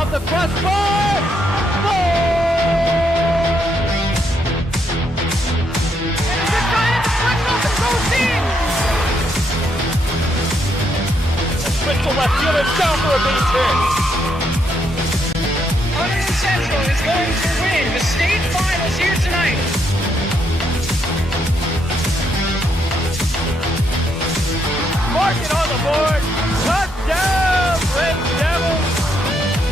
Off the crossbar! Crystal left fielder down for a base hit. Hunterdon Central is going to win the state finals here tonight. Mark it on the board. Touchdown, Red Devils.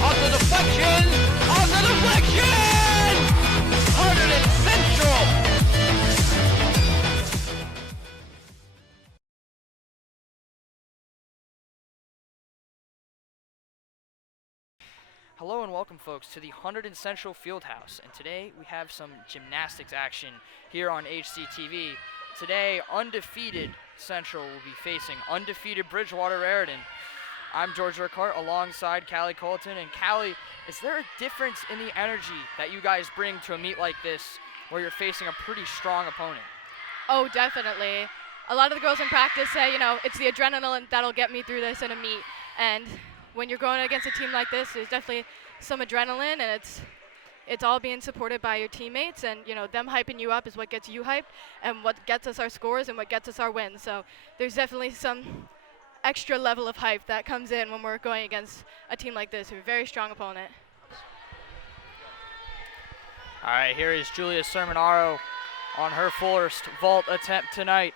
On the deflection. On the deflection. Hunterdon Central. Hello and welcome, folks, to the Hunterdon Central Fieldhouse, and today we have some gymnastics action here on HCTV. Today, undefeated Central will be facing undefeated Bridgewater Raritan. I'm George Ricart alongside Callie Colton, and Callie, is there a difference in the energy that you guys bring to a meet like this where you're facing a pretty strong opponent? Oh, definitely. A lot of the girls in practice say, it's the adrenaline that'll get me through this in a meet, and when you're going against a team like this, there's definitely some adrenaline, and it's all being supported by your teammates, and them hyping you up is what gets you hyped, and what gets us our scores and what gets us our wins. So there's definitely some extra level of hype that comes in when we're going against a team like this, who's a very strong opponent. All right, here is Julia Sermonaro on her first vault attempt tonight.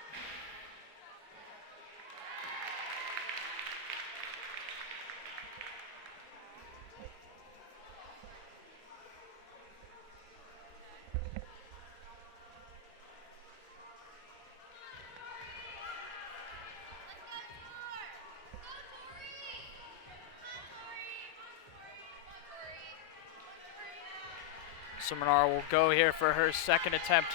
Sermonaro will go here for her second attempt.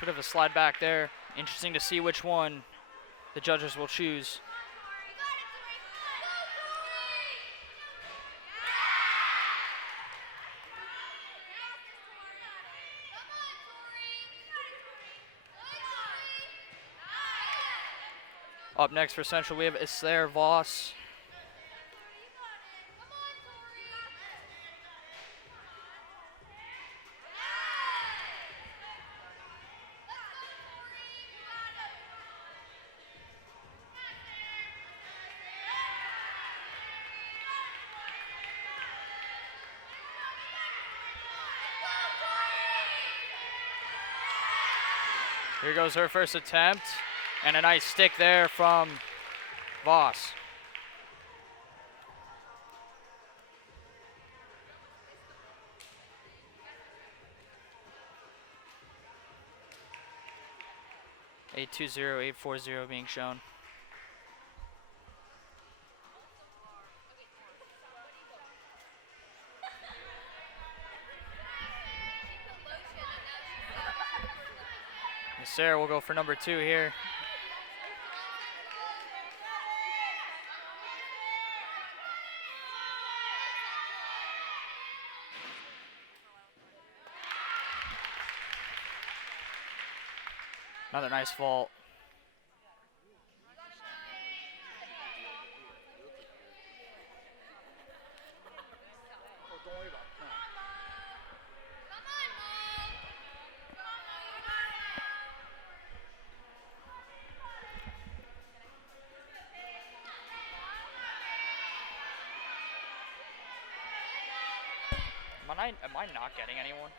Bit of a slide back there. Interesting to see which one the judges will choose. Up next for Central, we have Esther Voss. Here goes her first attempt. And a nice stick there from Voss. $820-840 being shown. Sarah will go for number 2 here. Another nice vault. Am I not getting anyone?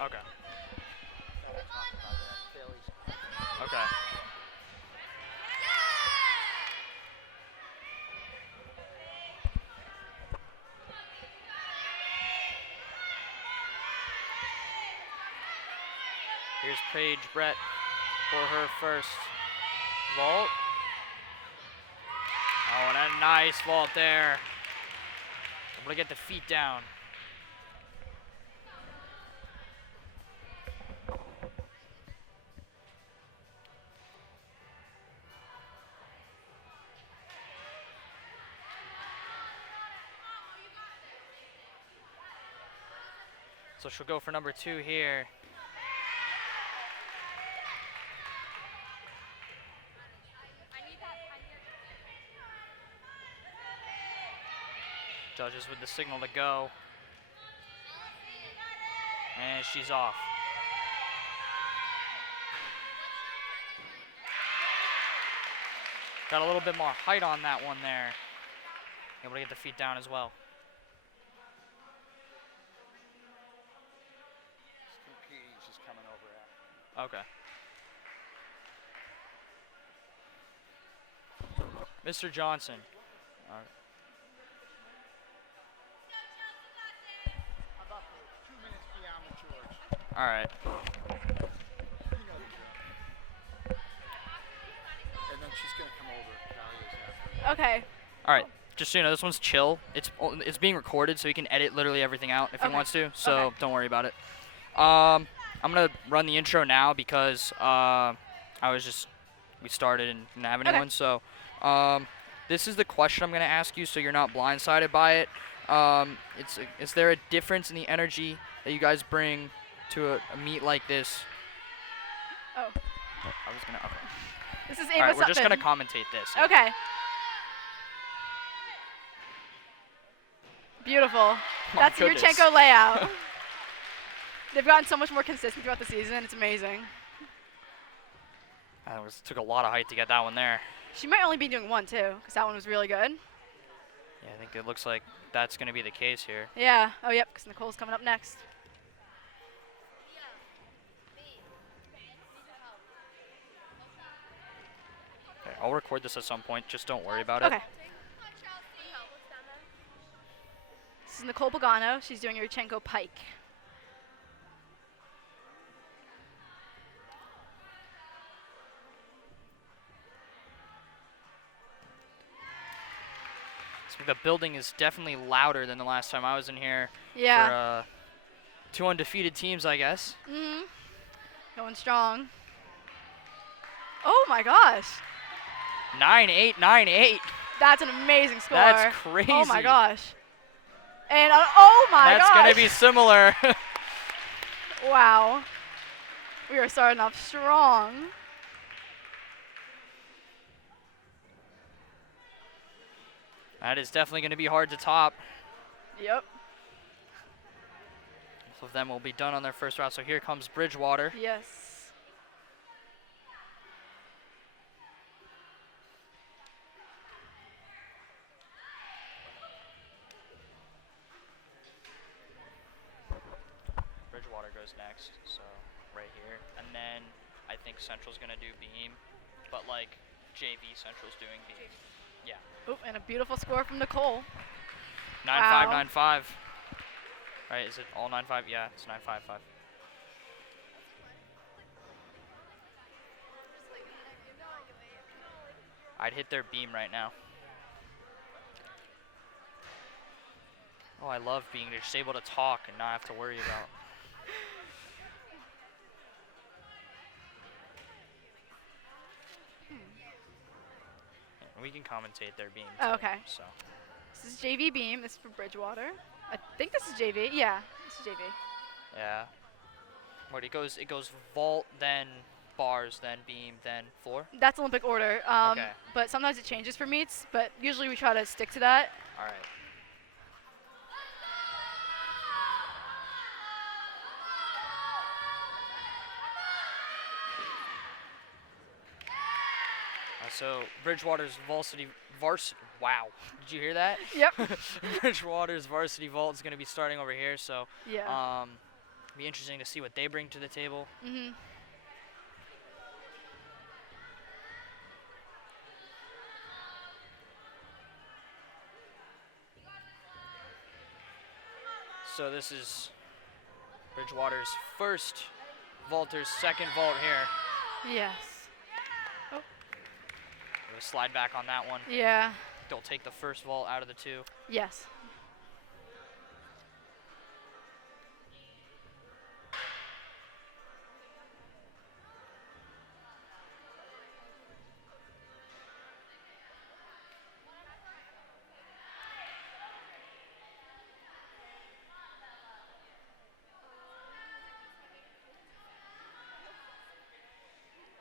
Okay. Okay. Here's Paige Brett for her first vault. Oh, and a nice vault there. Able to get the feet down. So she'll go for number 2 here. Judges with the signal to go. And she's off. Got a little bit more height on that one there. Able to get the feet down as well. She's coming over at. Okay. Mr. Johnson. All right. How about for 2 minutes beyond the George? All right. You know the drill. And then she's gonna come over. Dahlia's after. Okay. All right. Just so you know, this one's chill. It's being recorded, so he can edit literally everything out if he wants to. So Okay. don't worry about it. I'm gonna run the intro now because we started and didn't have anyone. So this is the question I'm gonna ask you, so you're not blindsided by it. Is there a difference in the energy that you guys bring to a meet like this? Oh. I was gonna. Okay. This is All Ava right, we're just gonna Sutphin. commentate this. Okay. Beautiful. My That's goodness. Yurchenko layout. They've gotten so much more consistent throughout the season. It's amazing. Took a lot of height to get that one there. She might only be doing one, too, because that one was really good. Yeah, I think it looks like that's going to be the case here. Yeah. Oh, yep, because Nicole's coming up next. Okay, I'll record this at some point. Just don't worry about it. Okay. This is Nicole Pagano. She's doing Yurchenko pike. So the building is definitely louder than the last time I was in here. Yeah. For two undefeated teams, I guess. Mm-hmm. Going strong. Oh, my gosh. 9-8, 9-8. That's an amazing score. That's crazy. Oh, my gosh. And, oh, my gosh. That's going to be similar. Wow. We are starting off strong. That is definitely going to be hard to top. Yep. Both of them will be done on their first round. So here comes Bridgewater. Yes. Bridgewater goes next, so right here. And then I think Central's going to do beam, but like JV Central's doing beam. Yeah. Oh, and a beautiful score from Nicole. 9-5, Wow. 9-5. Right, is it all 9-5? Yeah, it's 9-5-5. I'd hit their beam right now. Oh, I love being just able to talk and not have to worry about. And we can commentate their beam. Oh, too, okay. So. This is JV beam. This is for Bridgewater. I think this is JV. Yeah, this is JV. Yeah. What it goes vault, then bars, then beam, then floor. That's Olympic order. Okay. But sometimes it changes for meets. But usually we try to stick to that. All right. So Bridgewater's varsity. Wow, did you hear that? Yep. Bridgewater's varsity vault is going to be starting over here, so Yeah. be interesting to see what they bring to the table. Mhm. So this is Bridgewater's first vaulter's second vault here. Yes. We'll slide back on that one. Yeah. They'll take the first vault out of the two. Yes.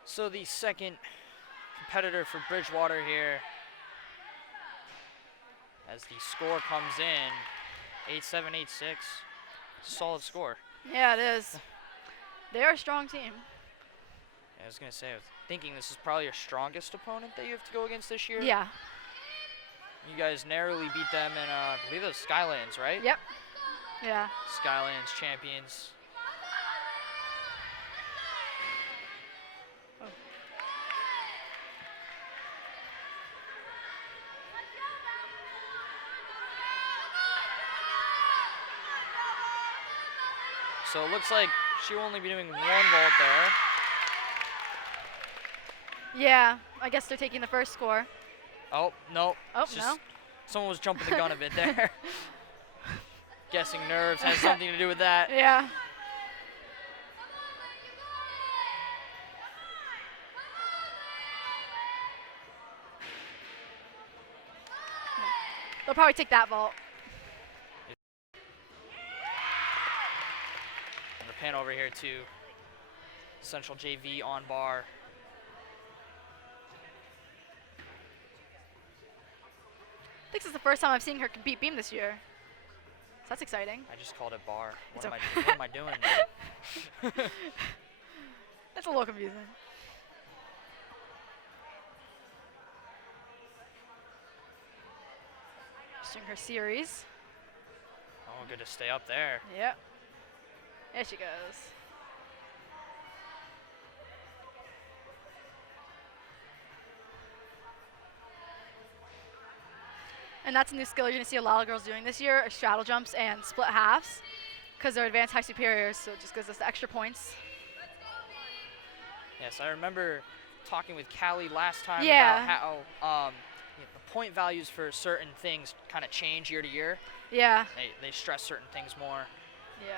So the second competitor for Bridgewater here as the score comes in, 8-7, 8-6. Solid score. Yeah, it is. They're a strong team. Yeah, I was going to say, I was thinking this is probably your strongest opponent that you have to go against this year. Yeah. You guys narrowly beat them in, I believe it was Skylands, right? Yep. Yeah. Skylands champions. Oh. So it looks like she'll only be doing one vault there. Yeah, I guess they're taking the first score. Oh, no. Oh, It's just no. someone was jumping the gun a bit there. Guessing nerves has something to do with that. Yeah. They'll probably take that vault. And the pan over here to Central JV on bar. I think this is the first time I've seen her beat beam this year. So that's exciting. I just called it bar. It's What okay. am I doing, man? That's a little confusing. She's doing her series. Oh, good to stay up there. Yep. There she goes. And that's a new skill you're going to see a lot of girls doing this year, are straddle jumps and split halves, because they're advanced high superiors, so it just gives us the extra points. Yes, I remember talking with Callie last time Yeah. about how the point values for certain things kind of change year to year. Yeah. They stress certain things more. Yeah.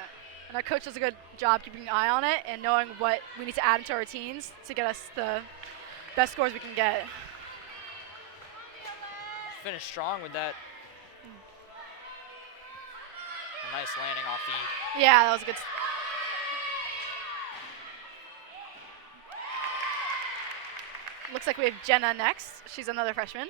And our coach does a good job keeping an eye on it and knowing what we need to add into our routines to get us the best scores we can get. Finished strong with that. A nice landing off the. Yeah, that was a good. Looks like we have Jenna next. She's another freshman.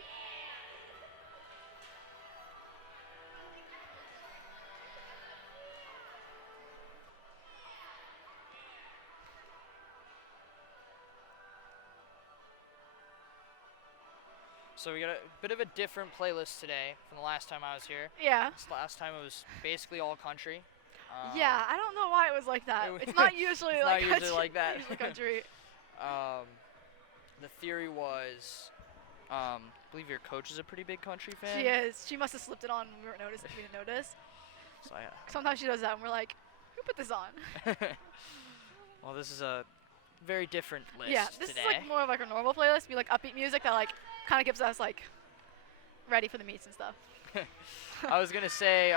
So we got a bit of a different playlist today from the last time I was here. Yeah. This last time it was basically all country. Yeah, I don't know why it was like that. it It's not usually it's like not usually country. like that. Usually country. The theory was, I believe your coach is a pretty big country fan. She is. She must have slipped it on when we didn't notice. So Sometimes she does that and we're like, who put this on? well, this is a very different list Yeah, this today. is like more of like a normal playlist. Be like upbeat music that like kind of gives us like ready for the meets and stuff. I was gonna say,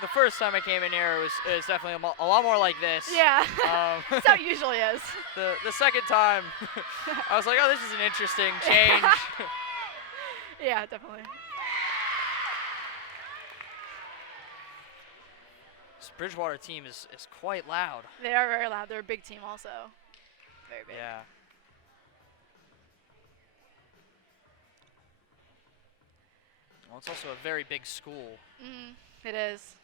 the first time I came in here, it was definitely a lot more like this. Yeah, Um, that's how it usually is. the second time, I was like, oh, this is an interesting change. Yeah, definitely. This Bridgewater team is quite loud. They are very loud. They're a big team also. Very big. Yeah. Well, it's also a very big school, It is.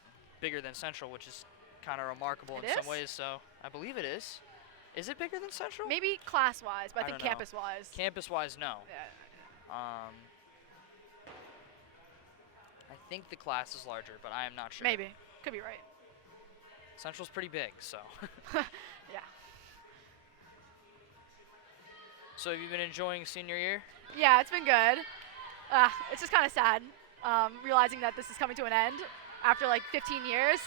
bigger than Central, which is kind of remarkable It in some is? ways. So I believe it is. Is it bigger than Central? Maybe class-wise, but I I think don't know. campus-wise. Campus-wise, no. Yeah. I think the class is larger, but I am not sure. Maybe. Could be right. Central's pretty big, so. Yeah. So have you been enjoying senior year? Yeah, it's been good. It's just kind of sad realizing that this is coming to an end after like 15 years.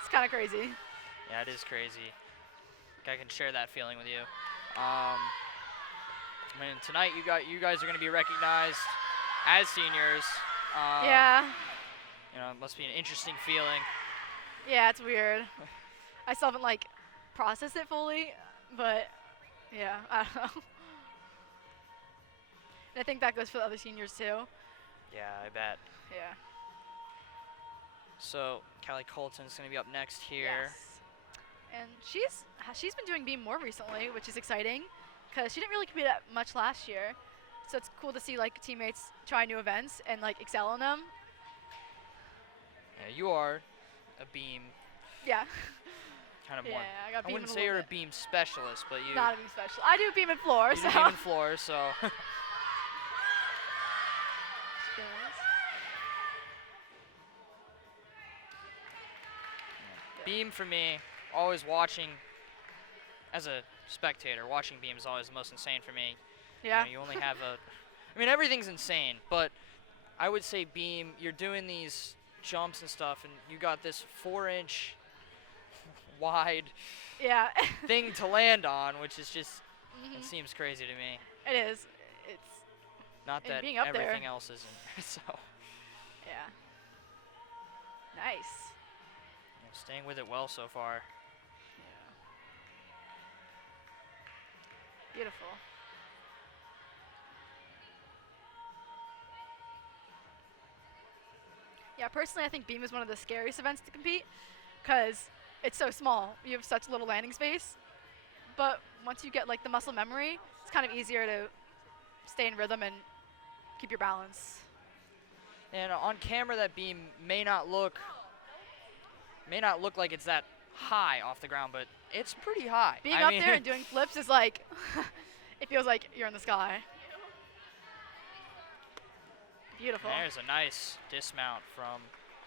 It's kind of crazy. Yeah, it is crazy. I can share that feeling with you. I mean, tonight you guys are going to be recognized as seniors. Yeah. You know, it must be an interesting feeling. Yeah, it's weird. I still haven't like processed it fully, but yeah, I don't know. And I think that goes for the other seniors too. Yeah, I bet. Yeah. So Callie Colton's going to be up next here. Yes. And she's been doing beam more recently, which is exciting, because she didn't really compete that much last year. So it's cool to see like teammates try new events and like excel in them. Yeah, you are a beam Yeah. kind of Yeah, more. I got beam wouldn't in a say little you're a bit. beam specialist, but you Not a beam special. I do beam and floor, you so. do beam and floor, so. Beam for me, always watching as a spectator, watching beam is always the most insane for me. Yeah. You only have I mean, everything's insane, but I would say beam, you're doing these jumps and stuff, and you got this 4-inch wide Yeah. thing to land on, which is just, Mhm. it seems crazy to me. It is. It's. Not And that being up there. everything else isn't. So, Yeah. Nice. staying with it well so far. Beautiful. Yeah, personally, I think beam is one of the scariest events to compete because it's so small. You have such little landing space. But once you get like the muscle memory, it's kind of easier to stay in rhythm and keep your balance. And on camera, that beam may not look like it's that high off the ground, but it's pretty high. Being I up mean, there and doing flips is like, it feels like you're in the sky. Beautiful. There's a nice dismount from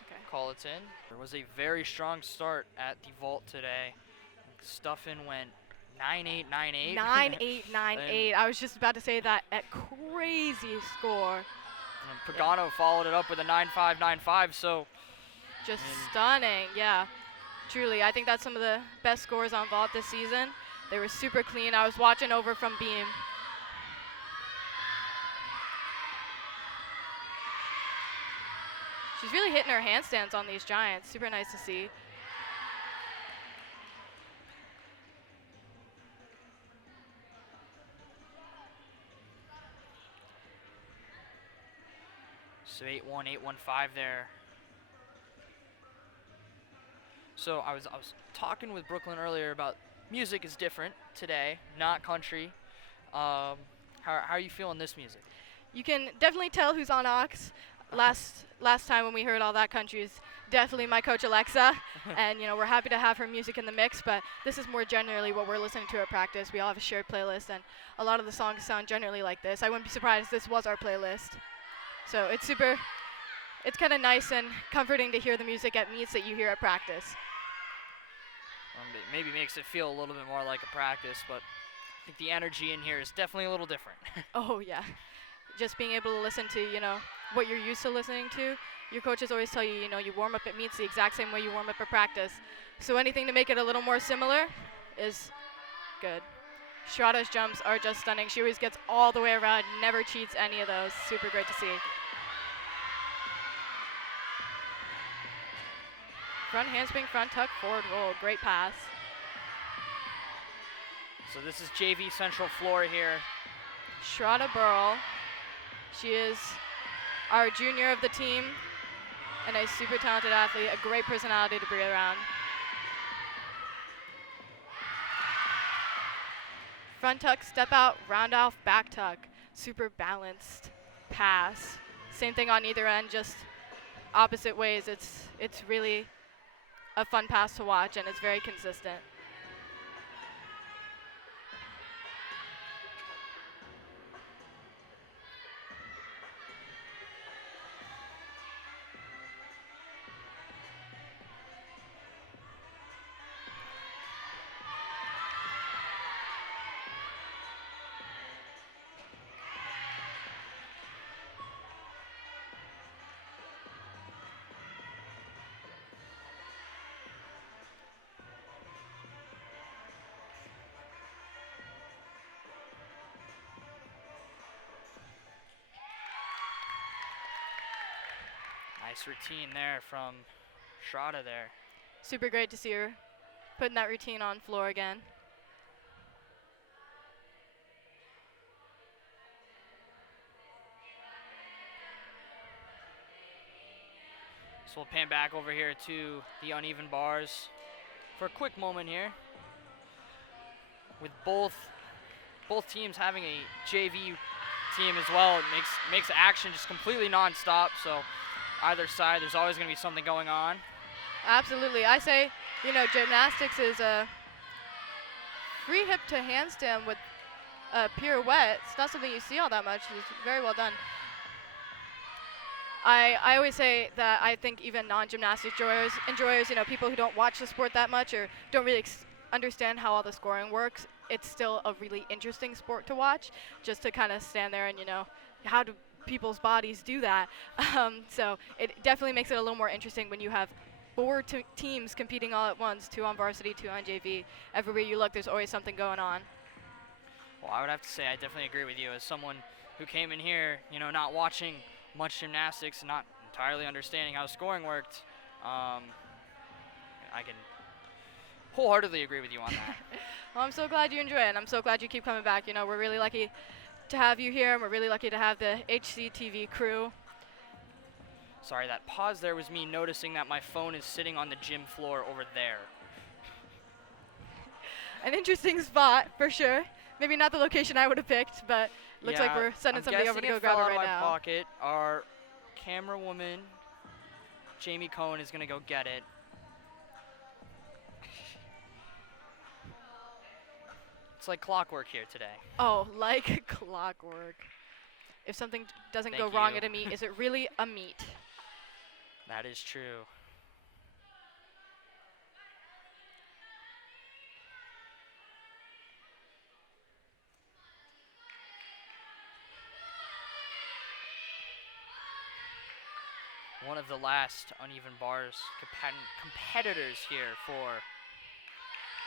Okay. Colleton. There was a very strong start at the vault today. Stuffin went 9-8, 9-8. 9-8, 9-8. I was just about to say that at crazy score. And Pagano followed it up with a 9-5, 9-5, so Just stunning, yeah. Truly, I think that's some of the best scores on vault this season. They were super clean. I was watching over from beam. She's really hitting her handstands on these giants. Super nice to see. So 8-1, 8-1-5 there. So I was talking with Brooklyn earlier about music is different today, not country. How are you feeling this music? You can definitely tell who's on Ox. Last time when we heard all that country is definitely my coach Alexa, and we're happy to have her music in the mix. But this is more generally what we're listening to at practice. We all have a shared playlist, and a lot of the songs sound generally like this. I wouldn't be surprised if this was our playlist. So it's kind of nice and comforting to hear the music at meets that you hear at practice. It maybe makes it feel a little bit more like a practice, but I think the energy in here is definitely a little different. Oh yeah, just being able to listen to what you're used to listening to. Your coaches always tell you you warm up at meets the exact same way you warm up at practice. So anything to make it a little more similar is good. Shradda's jumps are just stunning. She always gets all the way around, never cheats any of those. Super great to see. Front handspring, front tuck, forward roll. Great pass. So this is JV Central floor here. Shradda Burl. She is our junior of the team and a super talented athlete, a great personality to be around. Front tuck, step out, round off, back tuck. Super balanced pass. Same thing on either end, just opposite ways. It's really a fun pass to watch, and it's very consistent. Nice routine there from Shradda there. Super great to see her putting that routine on floor again. So we'll pan back over here to the uneven bars for a quick moment here. With both teams having a JV team as well, it makes action just completely non-stop. So either side. There's always going to be something going on. Absolutely. I say, gymnastics is a free hip to handstand with a pirouette. It's not something you see all that much. It's very well done. I always say that I think even non-gymnastic enjoyers, people who don't watch the sport that much or don't really understand how all the scoring works, it's still a really interesting sport to watch, just to kind of stand there and, how do people's bodies do that? So it definitely makes it a little more interesting when you have 4 teams competing all at once, 2 on varsity, 2 on JV. Everywhere you look, there's always something going on. Well, I would have to say I definitely agree with you. As someone who came in here, not watching much gymnastics, not entirely understanding how scoring worked, I can wholeheartedly agree with you on that. Well, I'm so glad you enjoy it, and I'm so glad you keep coming back. We're really lucky to have you here, and we're really lucky to have the HCTV crew. Sorry, that pause there was me noticing that my phone is sitting on the gym floor over there. An interesting spot, for sure. Maybe not the location I would have picked, but looks like we're sending somebody over to go grab it right now. I'm guessing it fell out of my pocket. Our camera woman, Jamie Cohen, is going to go get it. It's like clockwork here today. Oh, like clockwork. If something doesn't go wrong at a meet, is it really a meet? That is true. One of the last uneven bars competitors here for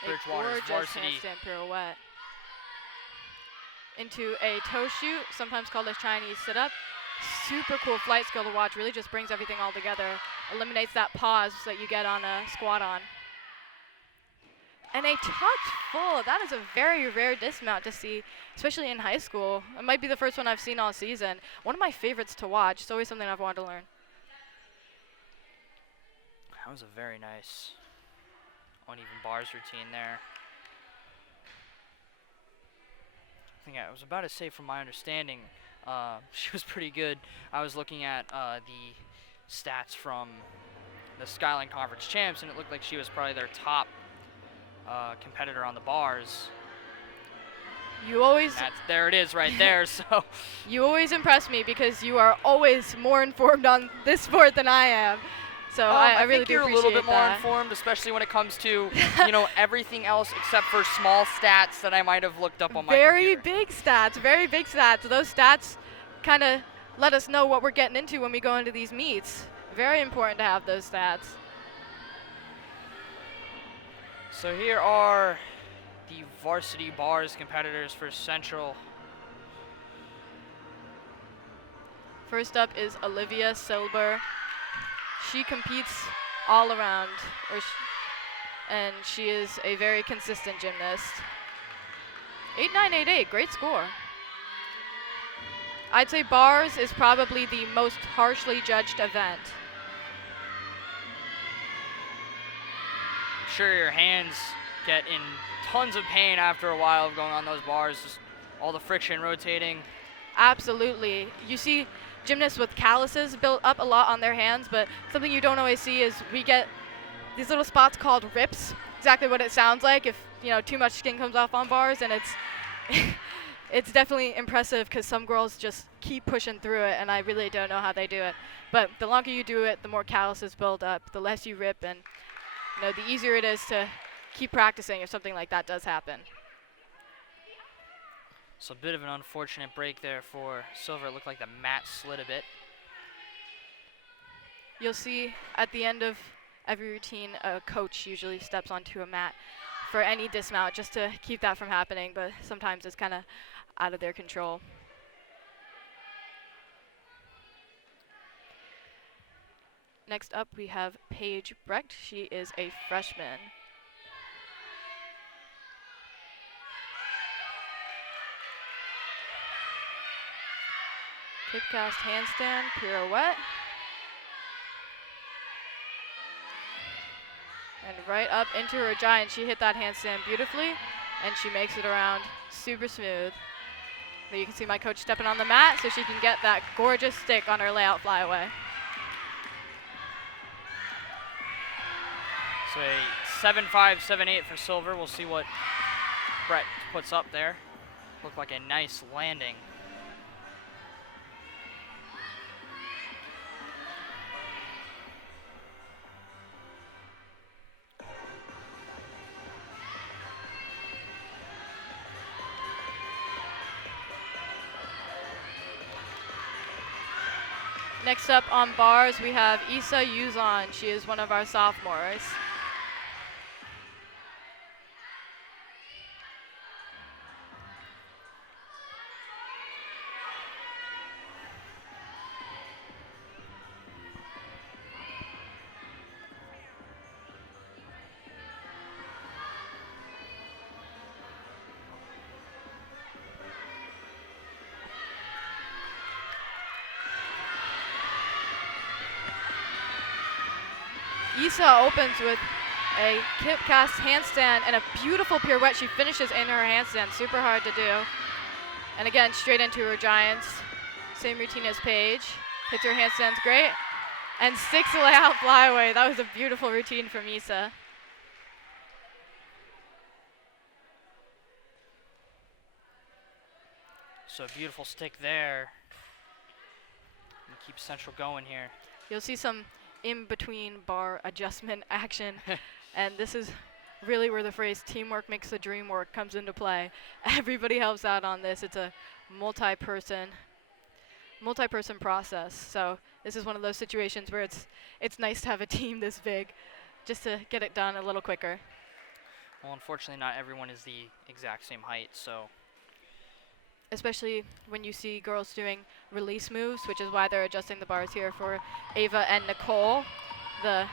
Bridgewater's varsity. Handstand pirouette into a toe shoot, sometimes called a Chinese sit-up. Super cool flight skill to watch. Really just brings everything all together. Eliminates that pause that you get on a squat on. And a touch full. That is a very rare dismount to see, especially in high school. It might be the first one I've seen all season. One of my favorites to watch. It's always something I've wanted to learn. That was a very nice uneven bars routine there. I think I was about to say, from my understanding, she was pretty good. I was looking at the stats from the Skyline Conference Champs, and it looked like she was probably their top competitor on the bars. You always... There it is right there. So you always impress me because you are always more informed on this sport than I am. So I really think do you're appreciate a little bit more that. informed, especially when it comes to, everything else except for small stats that I might have looked up on my computer. Very big stats. Those stats kind of let us know what we're getting into when we go into these meets. Very important to have those stats. So here are the varsity bars competitors for Central. First up is Olivia Silber. She competes all around, and she is a very consistent gymnast. 8.988, great score. I'd say bars is probably the most harshly judged event. I'm sure your hands get in tons of pain after a while of going on those bars, just all the friction rotating. Absolutely. You see gymnasts with calluses built up a lot on their hands, but something you don't always see is we get these little spots called rips. Exactly what it sounds like if too much skin comes off on bars, and it's it's definitely impressive because some girls just keep pushing through it, and I really don't know how they do it. But the longer you do it, the more calluses build up, the less you rip, and the easier it is to keep practicing if something like that does happen. So a bit of an unfortunate break there for Silver. It looked like the mat slid a bit. You'll see at the end of every routine, a coach usually steps onto a mat for any dismount just to keep that from happening, but sometimes it's kind of out of their control. Next up, we have Paige Brecht. She is a freshman. Kick cast handstand, pirouette. And right up into her giant. She hit that handstand beautifully, and she makes it around super smooth. There you can see my coach stepping on the mat so she can get that gorgeous stick on her layout flyaway. So a 7.5, 7.8 for silver. We'll see what Brett puts up there. Looked like a nice landing. Next up on bars, we have Isa Yuzon. She is one of our sophomores. Isa opens with a kip cast handstand and a beautiful pirouette. She finishes in her handstand, super hard to do. And again, straight into her giants. Same routine as Paige. Hits her handstands great. And 6 layout flyaway. That was a beautiful routine from Isa. So a beautiful stick there. And keep Central going here. You'll see some in-between bar adjustment action. And this is really where the phrase teamwork makes the dream work comes into play. Everybody helps out on this. It's a multi-person process. So this is one of those situations where it's nice to have a team this big just to get it done a little quicker. Well, unfortunately, not everyone is the exact same height, so. Especially when you see girls doing release moves, which is why they're adjusting the bars here for Ava and Nicole. The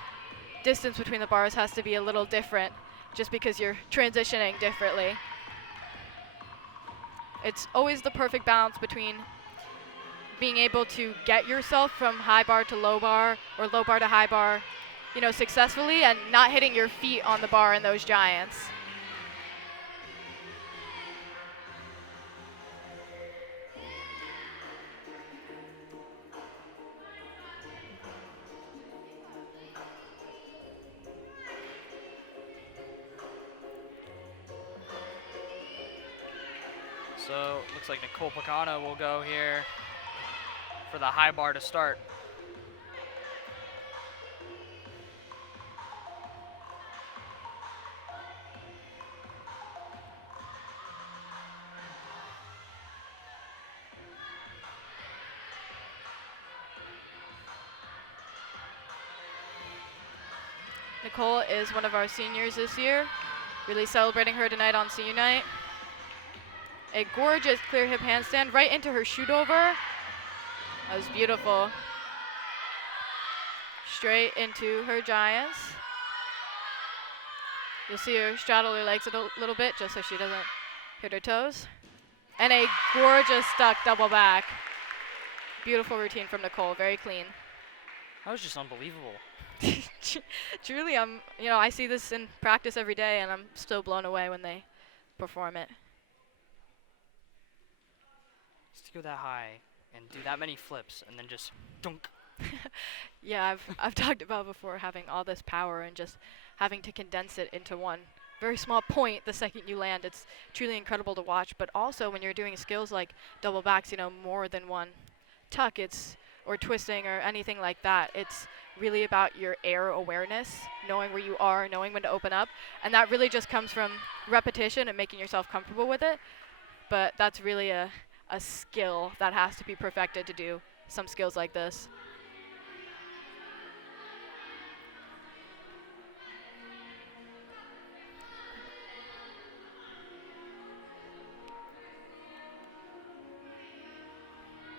distance between the bars has to be a little different just because you're transitioning differently. It's always the perfect balance between being able to get yourself from high bar to low bar or low bar to high bar, you know, successfully and not hitting your feet on the bar in those giants. So looks like Nicole Pagano will go here for the high bar to start. Nicole is one of our seniors this year. Really celebrating her tonight on senior night. A gorgeous clear hip handstand right into her shoot over. That was beautiful. Straight into her giants. You'll see her straddle her legs a little bit just so she doesn't hit her toes. And a gorgeous stuck double back. Beautiful routine from Nicole, very clean. That was just unbelievable. Truly, I see this in practice every day and I'm still blown away when they perform it. Just to go that high and do that many flips and then just dunk. Yeah, I've talked about before having all this power and just having to condense it into one very small point the second you land. It's truly incredible to watch, but also when you're doing skills like double backs, more than one tuck, or twisting or anything like that, it's really about your air awareness, knowing where you are, knowing when to open up, and that really just comes from repetition and making yourself comfortable with it. But that's really a skill that has to be perfected to do some skills like this.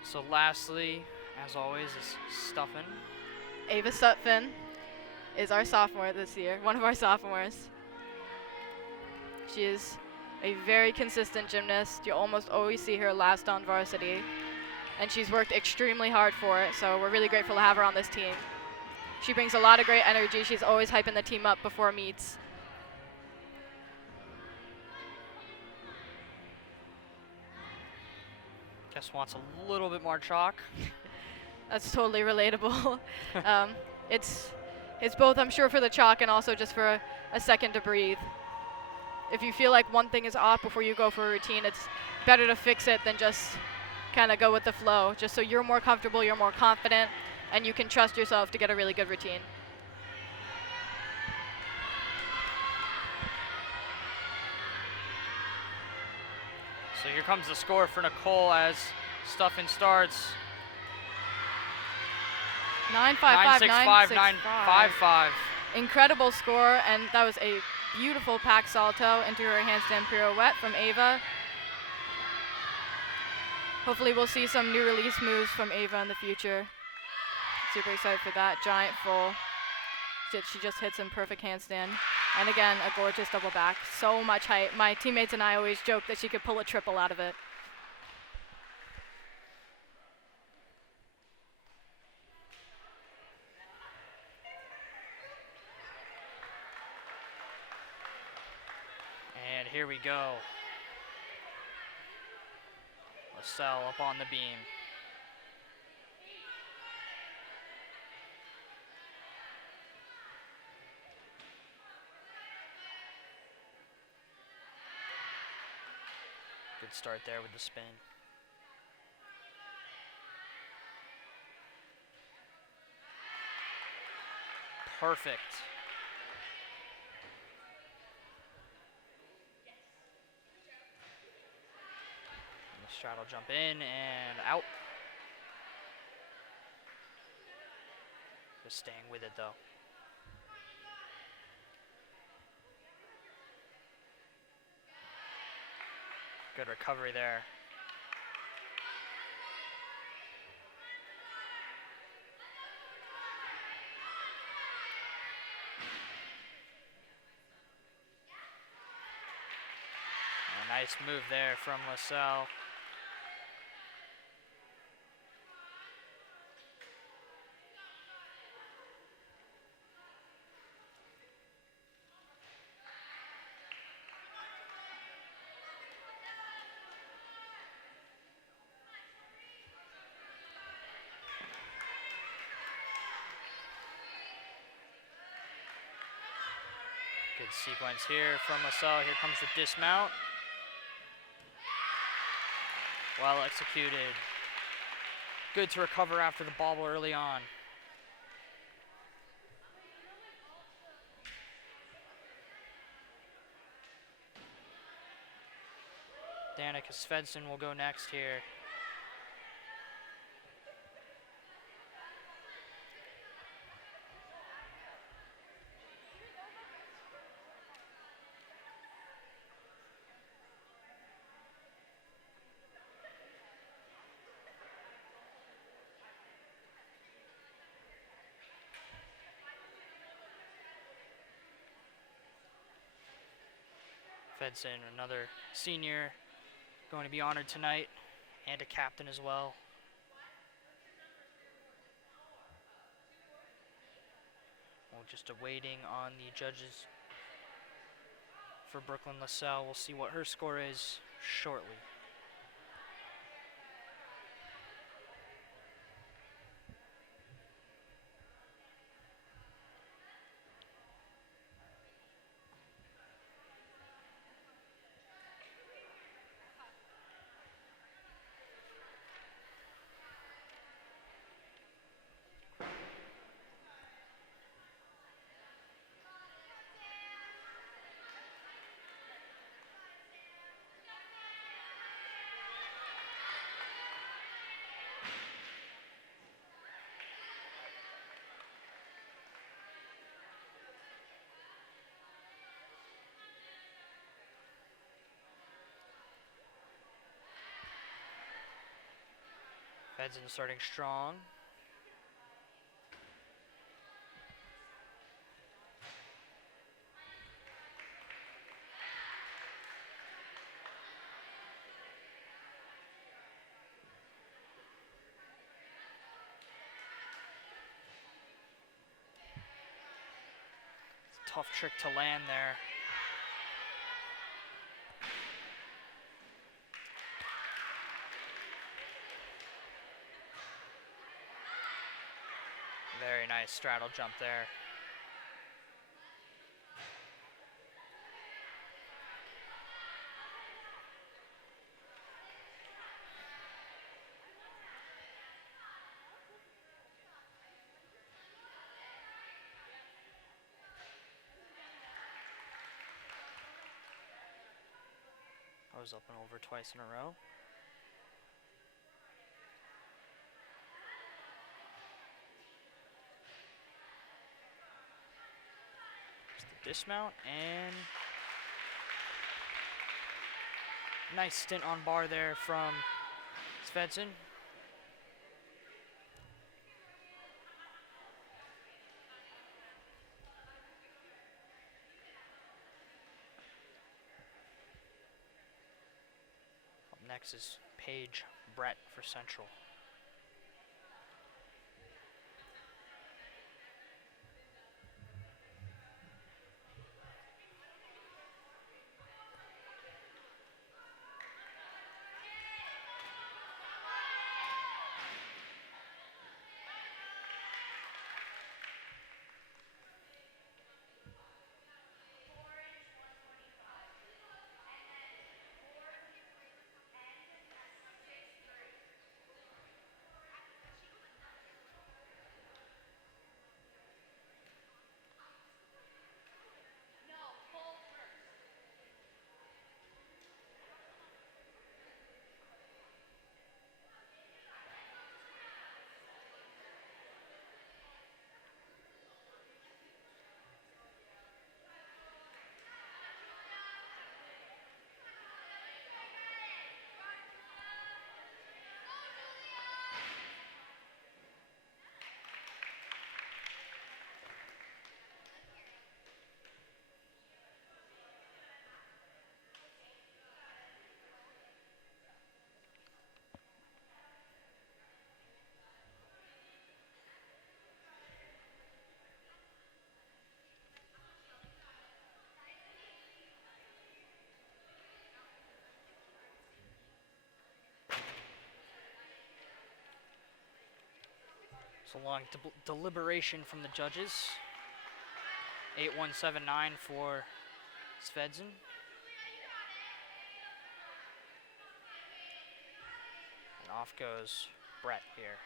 So lastly, as always, is Stuffin. Ava Sutphin is our sophomore this year, one of our sophomores. She is a very consistent gymnast. You almost always see her last on varsity. And she's worked extremely hard for it, so we're really grateful to have her on this team. She brings a lot of great energy. She's always hyping the team up before meets. Just wants a little bit more chalk. That's totally relatable. It's It's both, I'm sure, for the chalk and also just for a second to breathe. If you feel like one thing is off before you go for a routine, it's better to fix it than just kind of go with the flow, just so you're more comfortable, you're more confident, and you can trust yourself to get a really good routine. So here comes the score for Nicole as Stuffin starts. 9.55, 9.65, 9.65. 9.55. Incredible score, and that was a beautiful pack salto into her handstand pirouette from Ava. Hopefully we'll see some new release moves from Ava in the future. Super excited for that. Giant full. She just hit some perfect handstand. And again, a gorgeous double back. So much height. My teammates and I always joke that she could pull a triple out of it. And here we go. LaSalle up on the beam. Good start there with the spin. Perfect. And the straddle jump in and out. Just staying with it though. Good recovery there. A nice move there from LaSalle. Good sequence here from LaSalle. Here comes the dismount. Well executed. Good to recover after the bobble early on. Danica Svensson will go next here. Svensson, another senior, going to be honored tonight, and a captain as well. We're just awaiting on the judges for Brooklyn LaSalle. We'll see what her score is shortly. Benson starting strong. It's a tough trick to land there. Very nice straddle jump there. Goes up and over twice in a row. Just the dismount and nice stint on bar there from Svensson. Up next is Paige Brett for Central. So long deliberation from the judges. 8-1-7-9 for Svensson. And off goes Brett here.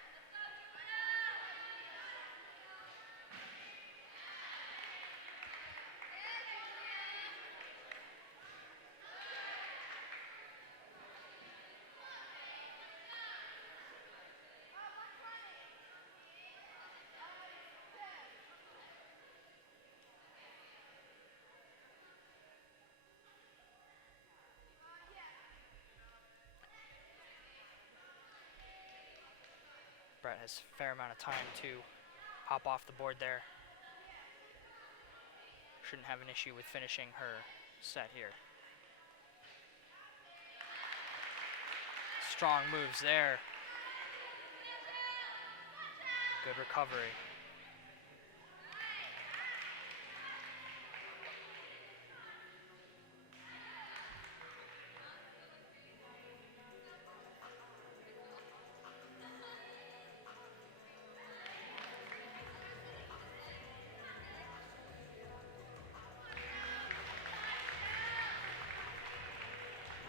Brett has a fair amount of time to hop off the board there. Shouldn't have an issue with finishing her set here. Strong moves there. Good recovery.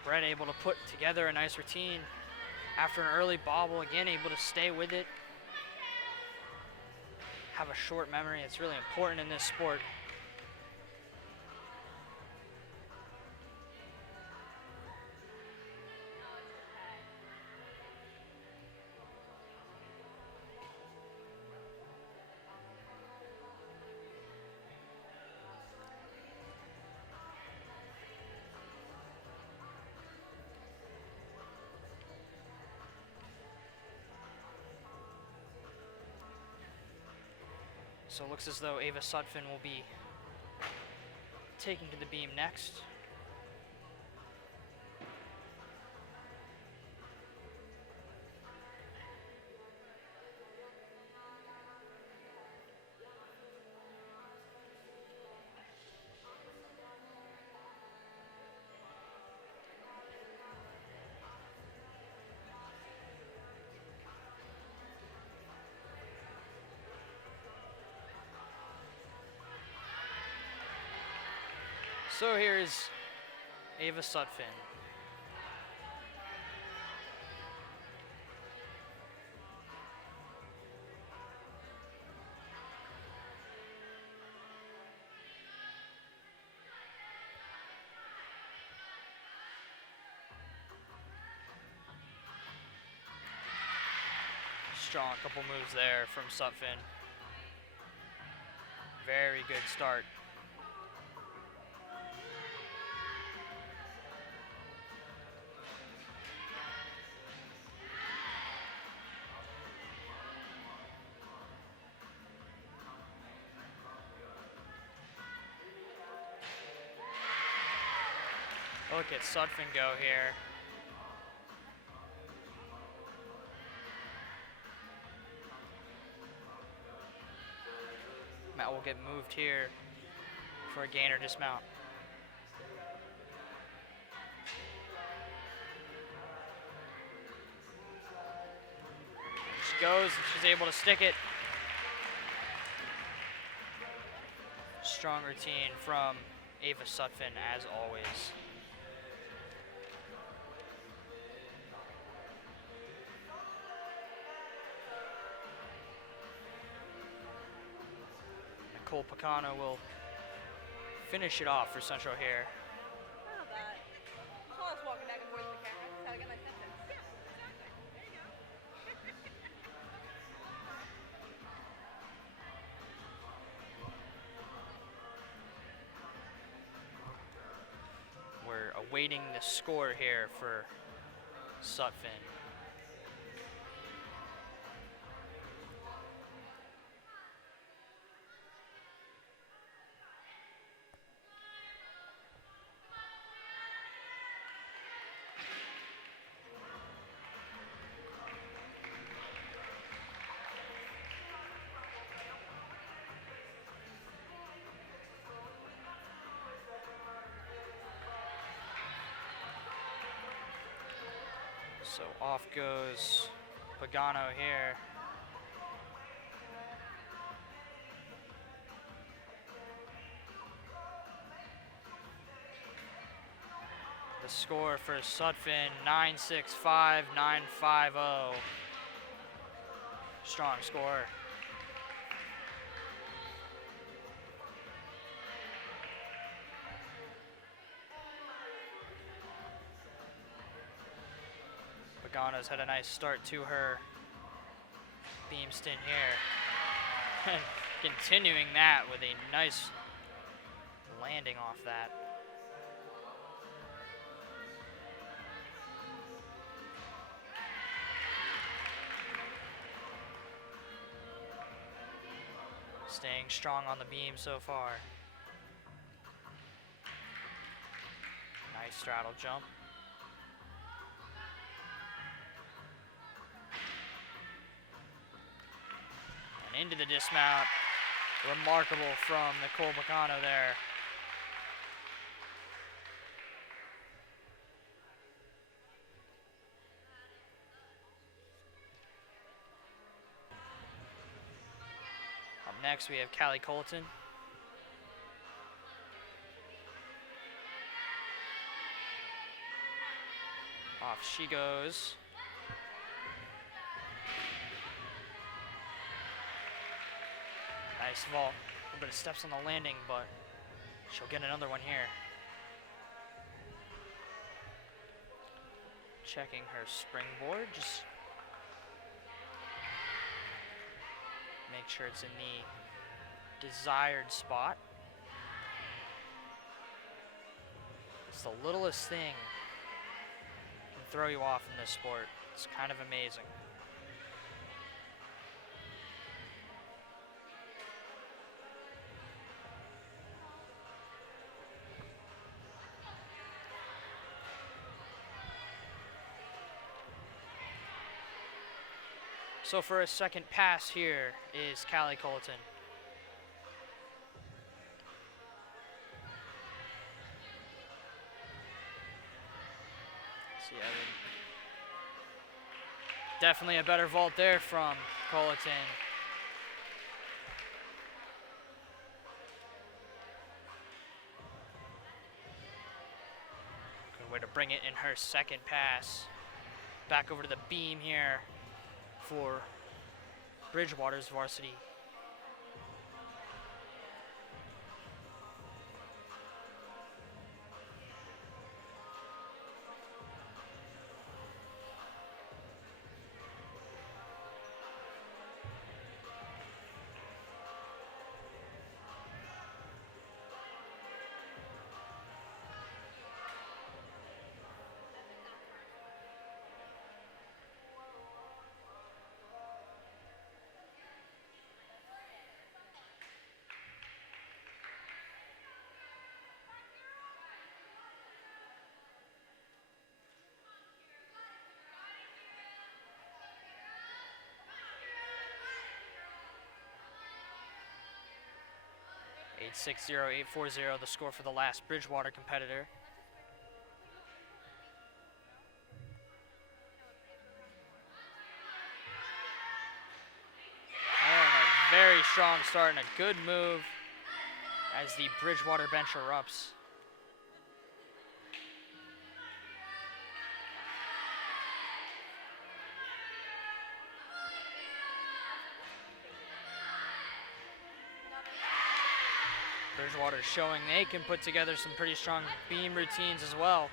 Brett able to put together a nice routine after an early bobble. Again, able to stay with it. Have a short memory. It's really important in this sport. So it looks as though Ava Sutphin will be taking to the beam next. So here's Ava Sutphin. Strong couple moves there from Sutphin. Very good start. Look at Sutphin go here. Matt will get moved here for a gain or dismount. She goes, and she's able to stick it. Strong routine from Ava Sutphin, as always. Nicole Picano will finish it off for Central here. We're awaiting the score here for Sutphin. So off goes Pagano here. The score for Sutphin, 9-6-5, 9-5-0. Strong score. Pagano's had a nice start to her beam stint here. And continuing that with a nice landing off that. Staying strong on the beam so far. Nice straddle jump. And into the dismount. Remarkable from Nicole Picano there. Up next we have Callie Colton. Off she goes. Nice vault. A little bit of steps on the landing, but she'll get another one here. Checking her springboard, just make sure it's in the desired spot. It's the littlest thing can throw you off in this sport. It's kind of amazing. So for a second pass here is Callie Colton. See Evan. Definitely a better vault there from Colton. Good way to bring it in her second pass. Back over to the beam here for Bridgewater's varsity. 860, 840, the score for the last Bridgewater competitor. And a very strong start and a good move as the Bridgewater bench erupts. Bridgewater showing they can put together some pretty strong beam routines as well.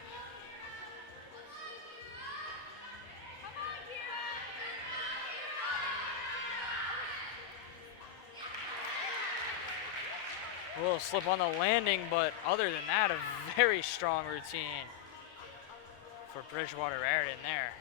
A little slip on the landing, but other than that, a very strong routine for Bridgewater Raritan there.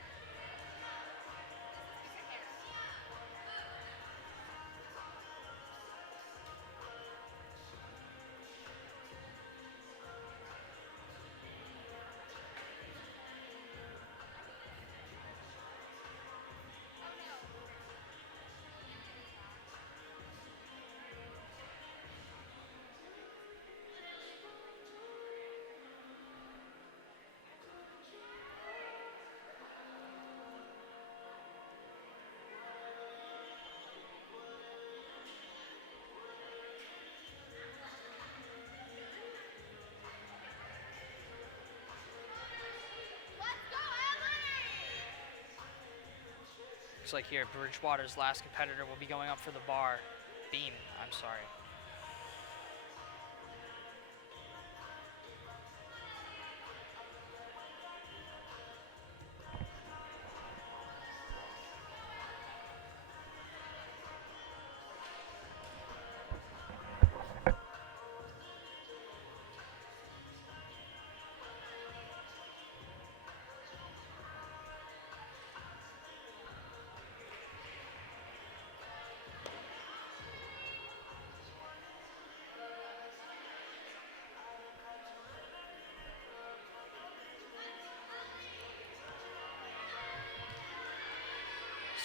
Looks like here Bridgewater's last competitor will be going up for the beam, I'm sorry.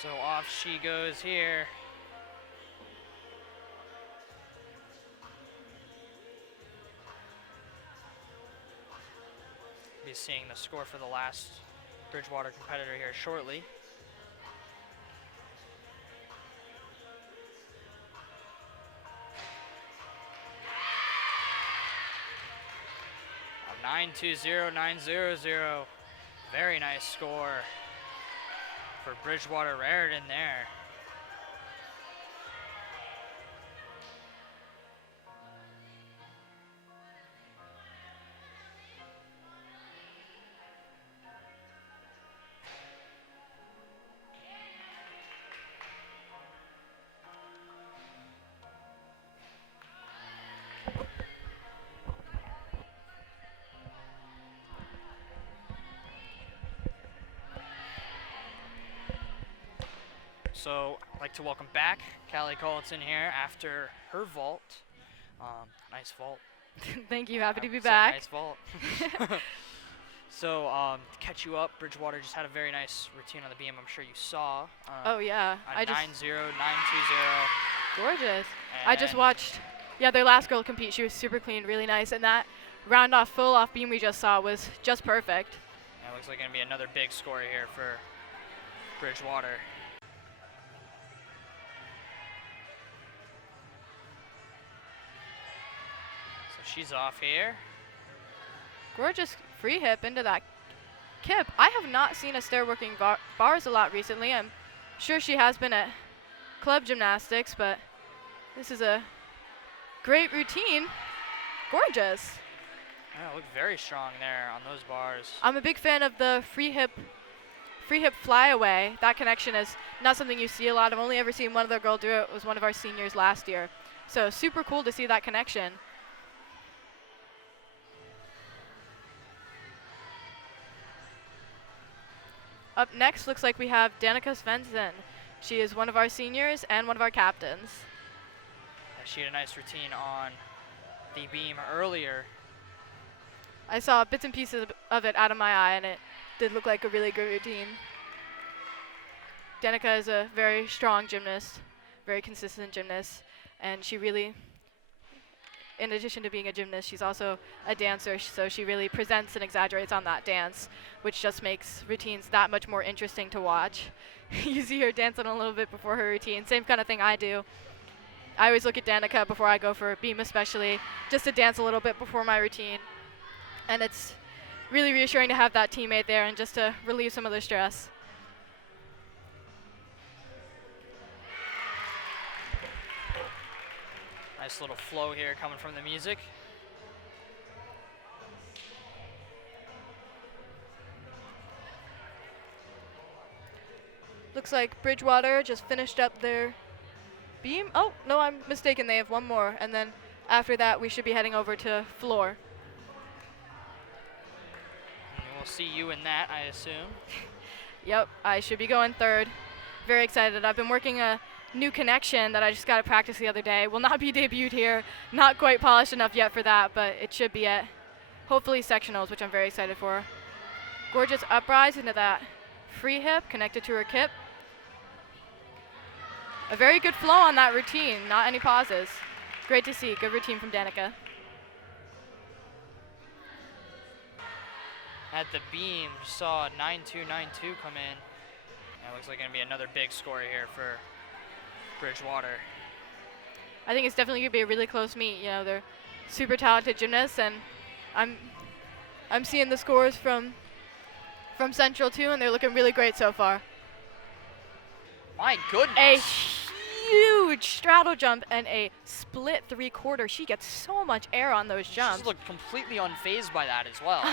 So off she goes here. Be seeing the score for the last Bridgewater competitor here shortly. A 920, 900. Very nice score for Bridgewater Raritan there. So I'd like to welcome back Callie Colleton here after her vault. Nice vault. Thank you. Happy to be Say back. Nice vault. So to catch you up, Bridgewater just had a very nice routine on the beam. I'm sure you saw. Oh yeah, A 9-0, 9-2-0. Gorgeous. I just watched. Yeah, their last girl compete. She was super clean, really nice, and that round off full off beam we just saw was just perfect. Yeah, looks like gonna be another big score here for Bridgewater. She's off here. Gorgeous free hip into that kip. I have not seen a stair working bars a lot recently. I'm sure she has been at club gymnastics, but this is a great routine. Gorgeous. Yeah, looked very strong there on those bars. I'm a big fan of the free hip flyaway. That connection is not something you see a lot. I've only ever seen one other girl do it. It was one of our seniors last year. So super cool to see that connection. Up next, looks like we have Danica Svensson. She is one of our seniors and one of our captains. Yeah, she had a nice routine on the beam earlier. I saw bits and pieces of it out of my eye, and it did look like a really good routine. Danica is a very strong gymnast, very consistent gymnast, and she really in addition to being a gymnast, she's also a dancer, so she really presents and exaggerates on that dance, which just makes routines that much more interesting to watch. You see her dancing a little bit before her routine, same kind of thing I do. I always look at Danica before I go for a beam especially, just to dance a little bit before my routine. And it's really reassuring to have that teammate there and just to relieve some of the stress. Nice little flow here coming from the music. Looks like Bridgewater just finished up their beam. Oh, no, I'm mistaken. They have one more. And then after that, we should be heading over to floor. And we'll see you in that, I assume. Yep, I should be going third. Very excited. I've been working a new connection that I just got to practice the other day. Will not be debuted here. Not quite polished enough yet for that, but it should be at hopefully sectionals, which I'm very excited for. Gorgeous uprise into that free hip connected to her kip. A very good flow on that routine, not any pauses. Great to see, good routine from Danica. At the beam, saw 9-2-9-2 come in. That looks like going to be another big score here for Bridgewater. I think it's definitely going to be a really close meet. You know, they're super talented gymnasts, and I'm seeing the scores from Central too, and they're looking really great so far. My goodness. A huge straddle jump and a split 3/4. She gets so much air on those jumps. She looked completely unfazed by that as well.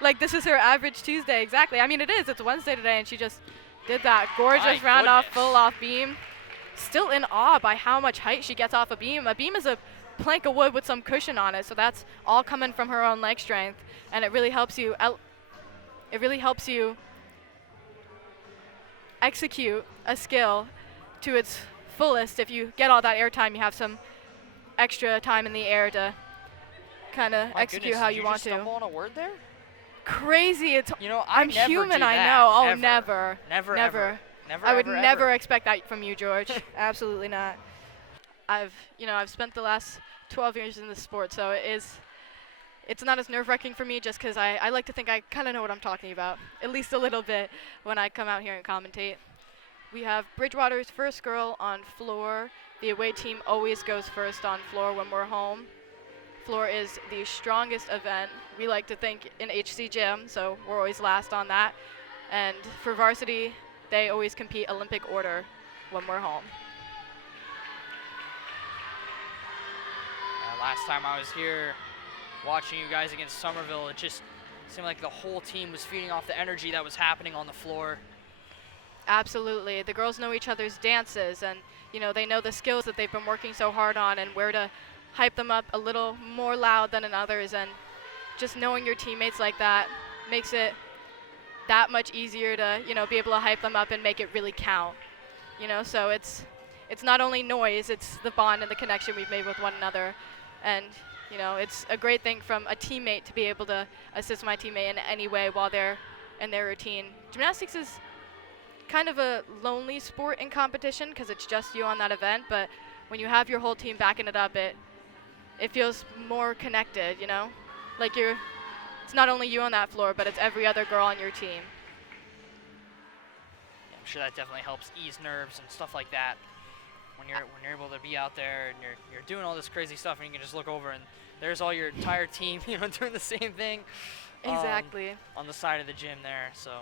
Like this is her average Tuesday, exactly. I mean, it is. It's Wednesday today, and she just did that gorgeous My round off, goodness. full off beam. Still in awe by how much height she gets off a beam. A beam is a plank of wood with some cushion on it, so that's all coming from her own leg strength, and it really helps you execute a skill to its fullest. If you get all that air time, you have some extra time in the air to kind of My execute goodness, how did you you want just to. stumble on a word there? Crazy. It's You know, I'm never human, do I that, know. Oh, ever. never. Never, Never. ever. Never, I would ever, never ever. expect that from you, George. Absolutely not. I've spent the last 12 years in this sport, so it's not as nerve-wracking for me just because I like to think I kind of know what I'm talking about, at least a little bit, when I come out here and commentate. We have Bridgewater's first girl on floor. The away team always goes first on floor when we're home. Floor is the strongest event, we like to think, in HC Gym, so we're always last on that. And for varsity, they always compete Olympic order when we're home. Last time I was here watching you guys against Somerville, it just seemed like the whole team was feeding off the energy that was happening on the floor. Absolutely. The girls know each other's dances, and they know the skills that they've been working so hard on and where to hype them up a little more loud than in others. And just knowing your teammates like that makes it that much easier to be able to hype them up and make it really count. So it's not only noise, it's the bond and the connection we've made with one another. And it's a great thing from a teammate to be able to assist my teammate in any way while they're in their routine. Gymnastics is kind of a lonely sport in competition because it's just you on that event, but when you have your whole team backing it up, it feels more connected, like it's not only you on that floor, but it's every other girl on your team. Yeah, I'm sure that definitely helps ease nerves and stuff like that. When you're able to be out there and you're doing all this crazy stuff, and you can just look over and there's all your entire team, doing the same thing. Exactly. On the side of the gym there, so.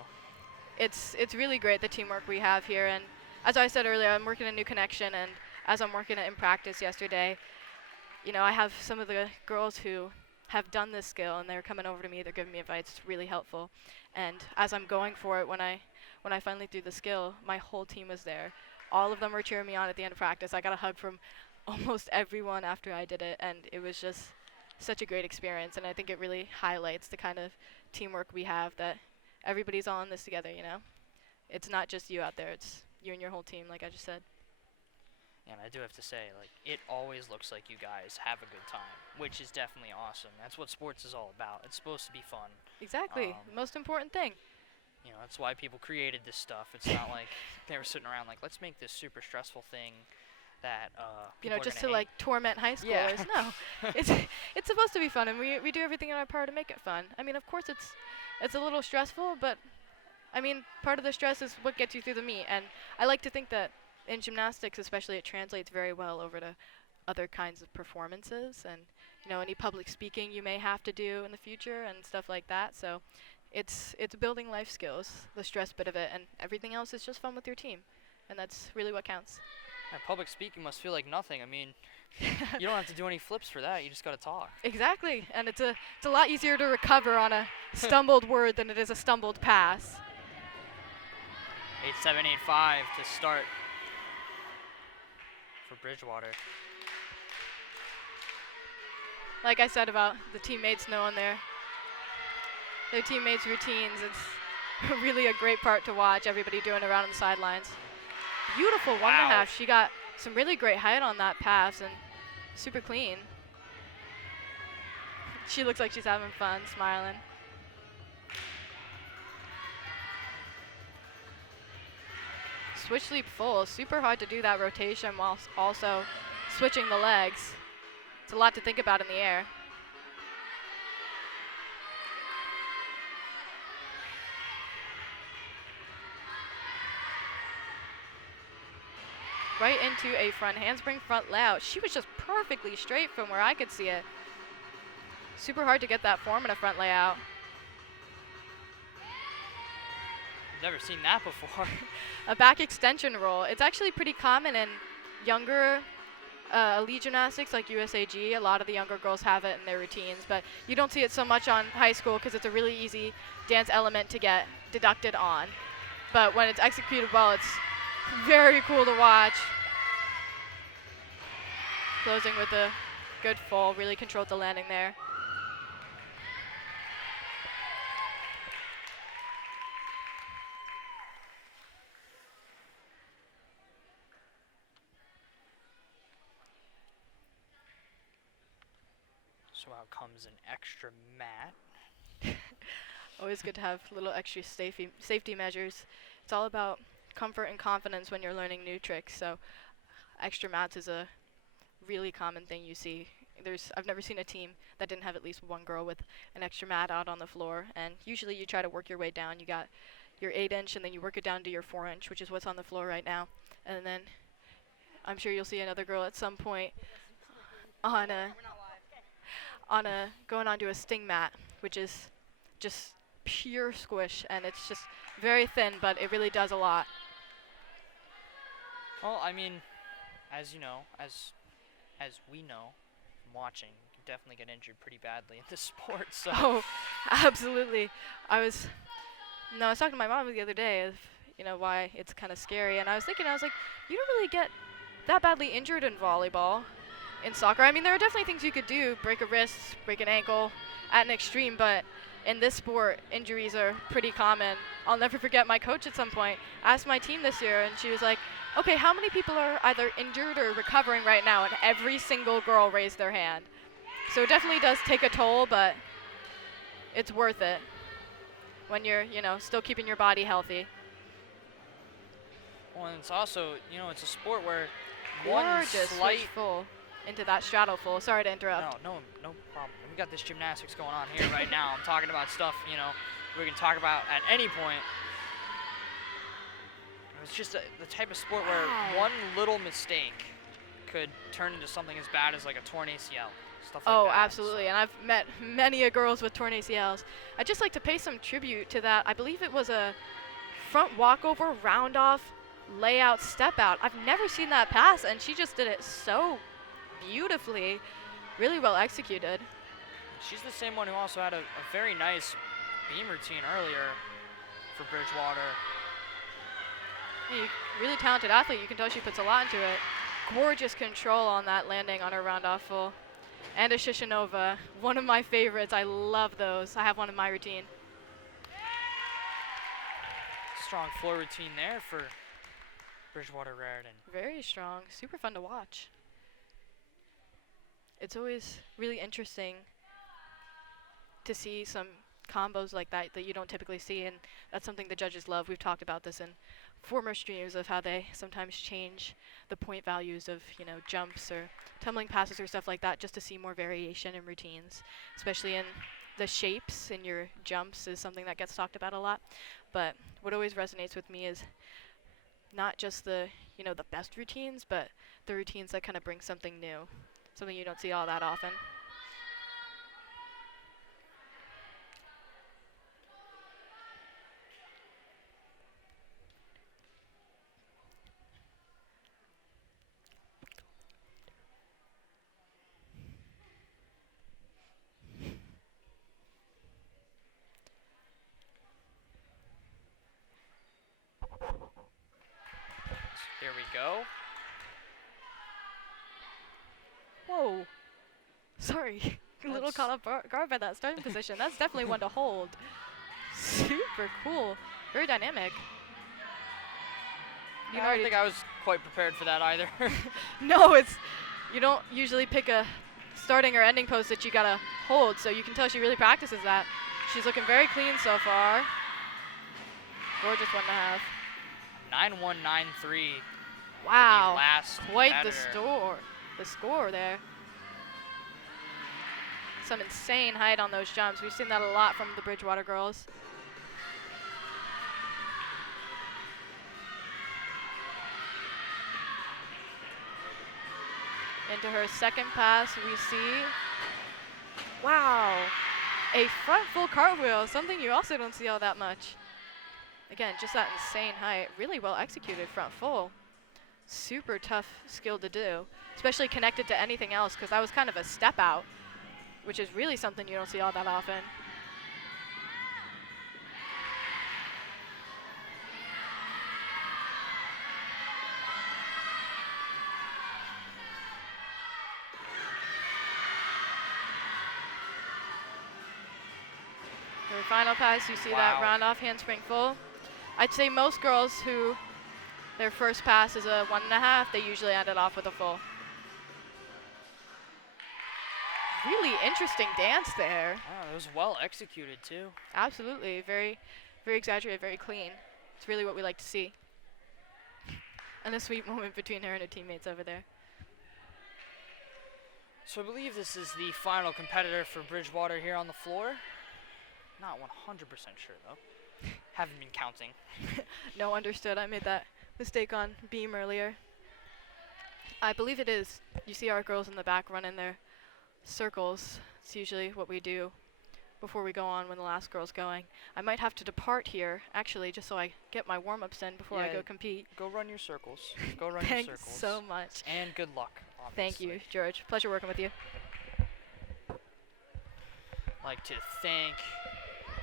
It's really great, the teamwork we have here. And as I said earlier, I'm working a new connection, and as I'm working it in practice yesterday, I have some of the girls who have done this skill, and they're coming over to me, they're giving me advice. It's really helpful. And as I'm going for it, when I finally do the skill, my whole team was there. All of them were cheering me on at the end of practice. I got a hug from almost everyone after I did it, and it was just such a great experience. And I think it really highlights the kind of teamwork we have, that everybody's all in this together, It's not just you out there, it's you and your whole team, like I just said. And I do have to say, it always looks like you guys have a good time, which is definitely awesome. That's what sports is all about. It's supposed to be fun. Exactly, most important thing. That's why people created this stuff. It's not like they were sitting around like, let's make this super stressful thing that You know, people are just to gonna hate. like torment high Yeah. schoolers. No, it's supposed to be fun, and we do everything in our power to make it fun. I mean, of course it's a little stressful, but I mean, part of the stress is what gets you through the meet. And I like to think that in gymnastics, especially, it translates very well over to other kinds of performances and, you know, any public speaking you may have to do in the future and stuff like that. So it's building life skills, the stress bit of it, and everything else is just fun with your team. And that's really what counts. Public speaking must feel like nothing. I mean, you don't have to do any flips for that. You just got to talk. Exactly. And it's a lot easier to recover on a stumbled word than it is a stumbled pass. 8-7, 8-5 to start for Bridgewater. Like I said about the teammates knowing their teammates' routines, it's really a great part to watch, everybody doing around on the sidelines. Beautiful 1.5. Wow. She got some really great height on that pass and super clean. She looks like she's having fun, smiling. Switch leap full, super hard to do that rotation while also switching the legs. It's a lot to think about in the air. Right into a front handspring front layout. She was just perfectly straight from where I could see it. Super hard to get that form in a front layout. Never seen that before. A back extension roll. It's actually pretty common in younger elite gymnastics like USAG. A lot of the younger girls have it in their routines, but you don't see it so much on high school because it's a really easy dance element to get deducted on. But when it's executed well, it's very cool to watch. Closing with a good full, really controlled the landing there. So out comes an extra mat. Always good to have little extra safety measures. It's all about comfort and confidence when you're learning new tricks. So extra mats is a really common thing you see. I've never seen a team that didn't have at least one girl with an extra mat out on the floor. And usually you try to work your way down. You got your 8-inch and then you work it down to your 4-inch, which is what's on the floor right now. And then I'm sure you'll see another girl at some point going onto a sting mat, which is just pure squish, and it's just very thin, but it really does a lot. Well, I mean, as you know, as we know from watching, you can definitely get injured pretty badly in this sport. So. Oh, absolutely. I was talking to my mom the other day of, you know, why it's kind of scary, and I was like, you don't really get that badly injured in volleyball. In soccer, I mean, there are definitely things you could do, break a wrist, break an ankle at an extreme, but in this sport, injuries are pretty common. I'll never forget my coach at some point asked my team this year, and she was like, okay, how many people are either injured or recovering right now? And every single girl raised their hand. So it definitely does take a toll, but it's worth it when you're, you know, still keeping your body healthy. Well, and it's also, you know, it's a sport where Gorgeous switch full into that straddle full. Sorry to interrupt. No problem. We got this gymnastics going on here right now. I'm talking about stuff, you know, we can talk about at any point. It's just the type of sport where one little mistake could turn into something as bad as like a torn ACL. Stuff like that. Oh, absolutely. And I've met many girls with torn ACLs. I'd just like to pay some tribute to that. I believe it was a front walkover, round off, layout, step out. I've never seen that pass, and she just did it so beautifully, really well executed. She's the same one who also had a very nice beam routine earlier for Bridgewater. Yeah, really talented athlete. You can tell she puts a lot into it. Gorgeous control on that landing on her round off full. And a Shishinova, one of my favorites. I love those. I have one in my routine. Strong floor routine there for Bridgewater Raritan. Very strong, super fun to watch. It's always really interesting to see some combos like that that you don't typically see, and that's something the judges love. We've talked about this in former streams of how they sometimes change the point values of, you know, jumps or tumbling passes or stuff like that just to see more variation in routines, especially in the shapes in your jumps is something that gets talked about a lot. But what always resonates with me is not just the, you know, the best routines, but the routines that kind of bring something new, something you don't see all that often. Here we go. Whoa. Sorry. A little caught off guard by that starting position. That's definitely one to hold. Super cool. Very dynamic. I don't think I was quite prepared for that either. No, you don't usually pick a starting or ending pose that you gotta hold, so you can tell she really practices that. She's looking very clean so far. Gorgeous 1.5. 9193. Wow. Last Quite competitor. the score there. Some insane height on those jumps. We've seen that a lot from the Bridgewater girls. Into her second pass, we see, wow, a front full cartwheel, something you also don't see all that much. Again, just that insane height, really well executed front full. Super tough skill to do, especially connected to anything else, because that was kind of a step out, which is really something you don't see all that often. Her final pass, you see that round off handspring full. I'd say most girls who their first pass is a 1.5, they usually end it off with a full. Really interesting dance there. Oh, it was well executed too. Absolutely, very, very exaggerated, very clean. It's really what we like to see. And a sweet moment between her and her teammates over there. So I believe this is the final competitor for Bridgewater here on the floor. Not 100% sure though. Haven't been counting. No, understood. I made that mistake on beam earlier. I believe it is. You see our girls in the back running their circles. It's usually what we do before we go on when the last girl's going. I might have to depart here, actually, just so I get my warm-ups in before I go compete. Go run your circles. Go run your circles. Thanks so much. And good luck, obviously. Thank you, George. Pleasure working with you. Like to thank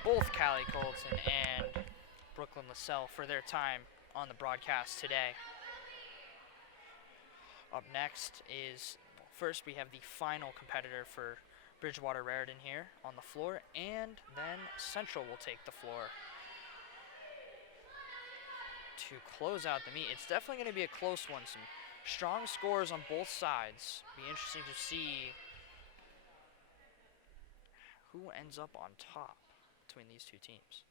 both Callie Colton and Brooklyn LaSalle for their time on the broadcast today. Up next is, first we have the final competitor for Bridgewater Raritan here on the floor, and then Central will take the floor to close out the meet. It's definitely going to be a close one. Some strong scores on both sides. Be interesting to see who ends up on top between these two teams.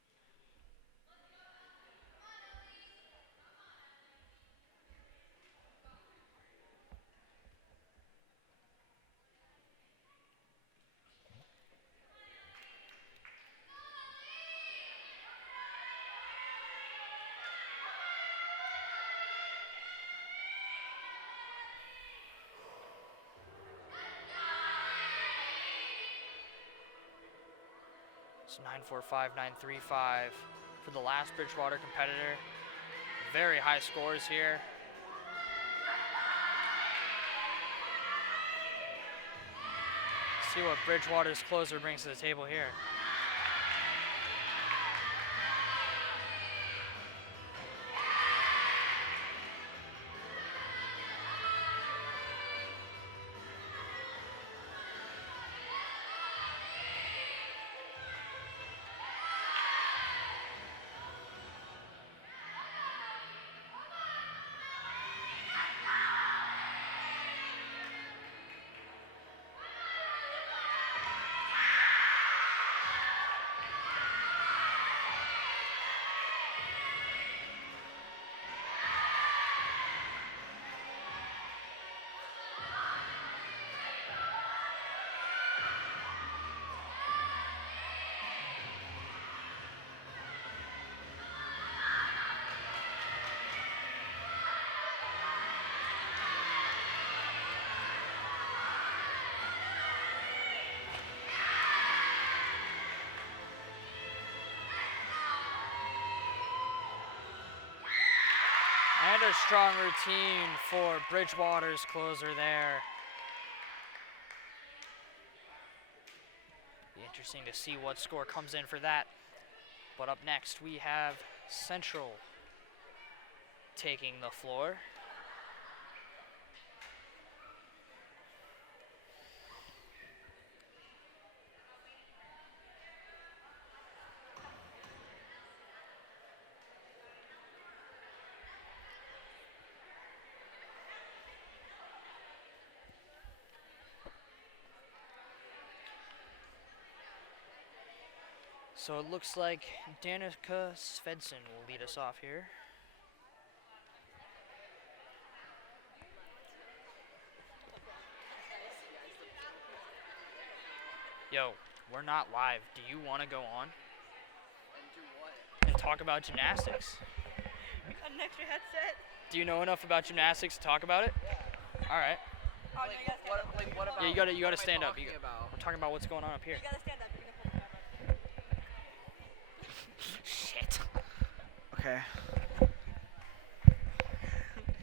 So 945, 935 for the last Bridgewater competitor. Very high scores here. See what Bridgewater's closer brings to the table here. And a strong routine for Bridgewater's closer there. Be interesting to see what score comes in for that. But up next, we have Central taking the floor. So it looks like Danica Svensson will lead us off here. Yo, we're not live. Do you want to go on? And do what? And talk about gymnastics? We got an extra headset. Do you know enough about gymnastics to talk about it? Yeah. All right. Oh, no, you gotta stand up. What about? Yeah, you gotta what am I stand up. talking about? We're talking about what's going on up here. You gotta stand up. You're gonna hold the camera. Shit. Okay.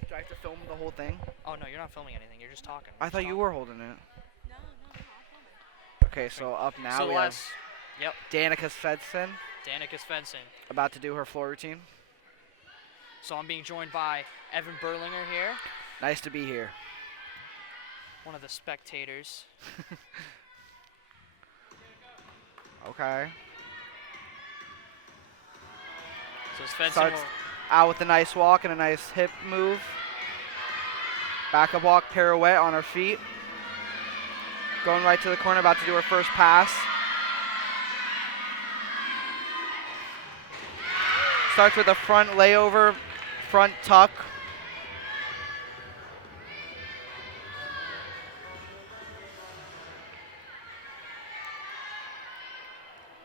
Do I have to film the whole thing? Oh no, you're not filming anything. You're just talking. I thought you were holding it. No, I'm filming. Okay, so up now So we have let's. Yep. Danica Svensson Danica Svensson. about to do her floor routine. So I'm being joined by Evan Berlinger here, Nice to be here. one of the spectators. Okay. So Svensson Starts will. out with a nice walk and a nice hip move. Back up walk, pirouette on her feet. Going right to the corner, about to do her first pass. Starts with a front layover, front tuck.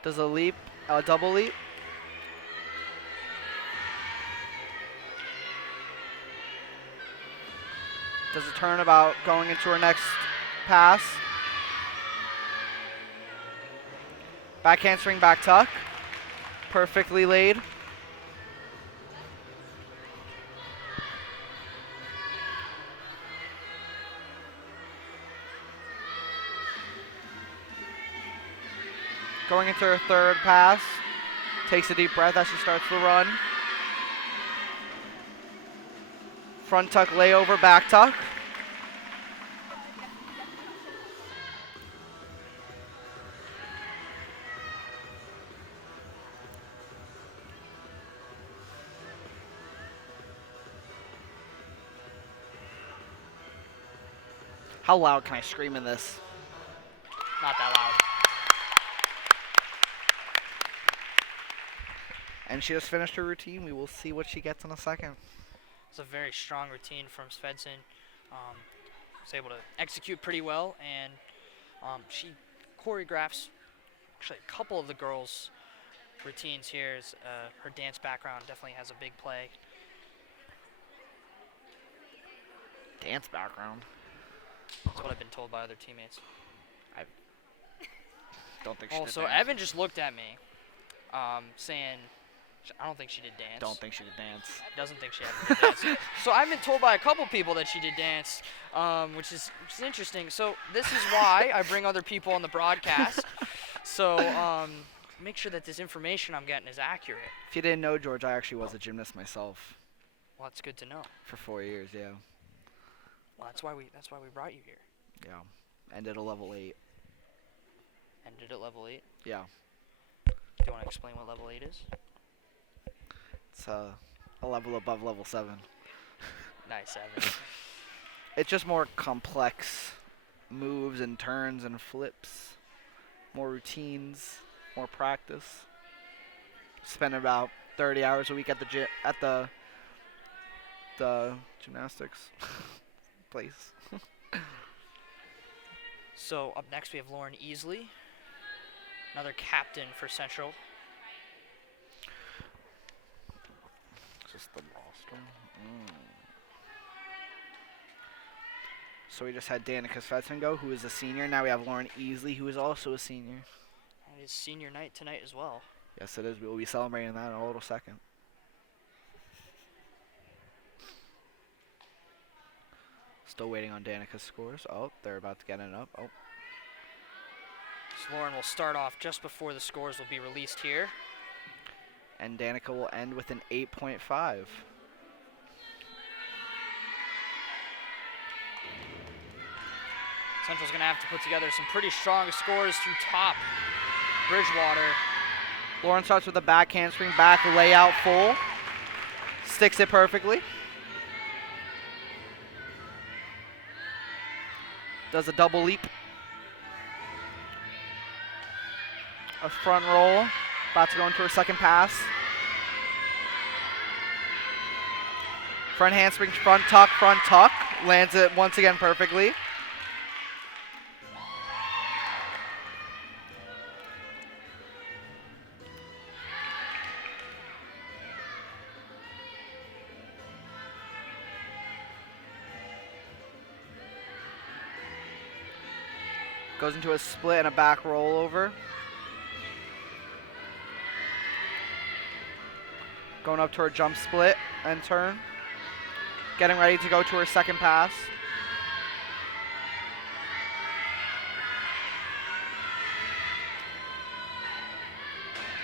Does a leap, a double leap. Does a turnabout going into her next pass. Back handspring, back tuck. Perfectly laid. Going into her third pass. Takes a deep breath as she starts the run. Front tuck layover, back tuck. How loud can I scream in this? Not that loud. And she just finished her routine. We will see what she gets in a second. It's a very strong routine from Svensson. Was able to execute pretty well, and she choreographs actually a couple of the girls' routines here. Her dance background definitely has a big play. Dance background. That's what I've been told by other teammates. Don't think she did Also, dance. Evan just looked at me, saying, I don't think she did dance. Don't think she did dance. Doesn't think she ever did dance. So I've been told by a couple people that she did dance, which is interesting. So this is why I bring other people on the broadcast. So make sure that this information I'm getting is accurate. If you didn't know, George, I actually was a gymnast myself Well, that's good to know. for 4 years. Yeah. Well, that's why we brought you here. Yeah. Ended a level 8. Ended at level 8. Yeah. Do you want to explain what level 8 is? It's a level above level 7. Nice, Evan. It's just more complex moves and turns and flips, more routines, more practice. Spend about 30 hours a week at the gymnastics place. So up next we have Lauren Easley, another captain for Central. Just the roster. So we just had Danica Svensson go, who is a senior. Now we have Lauren Easley, who is also a senior. And it is senior night tonight as well. Yes, it is. We will be celebrating that in a little second. Still waiting on Danica's scores. Oh, they're about to get it up. Oh, So Lauren will start off just before the scores will be released here. and Danica will end with an 8.5. Central's going to have to put together some pretty strong scores to top Bridgewater. Lauren starts with a back handspring, back layout full. Sticks it perfectly. Does a double leap. A front roll. About to go into her second pass. Front handspring, front tuck, front tuck. Lands it once again perfectly. Goes into a split and a back rollover. Going up to her jump split and turn. Getting ready to go to her second pass.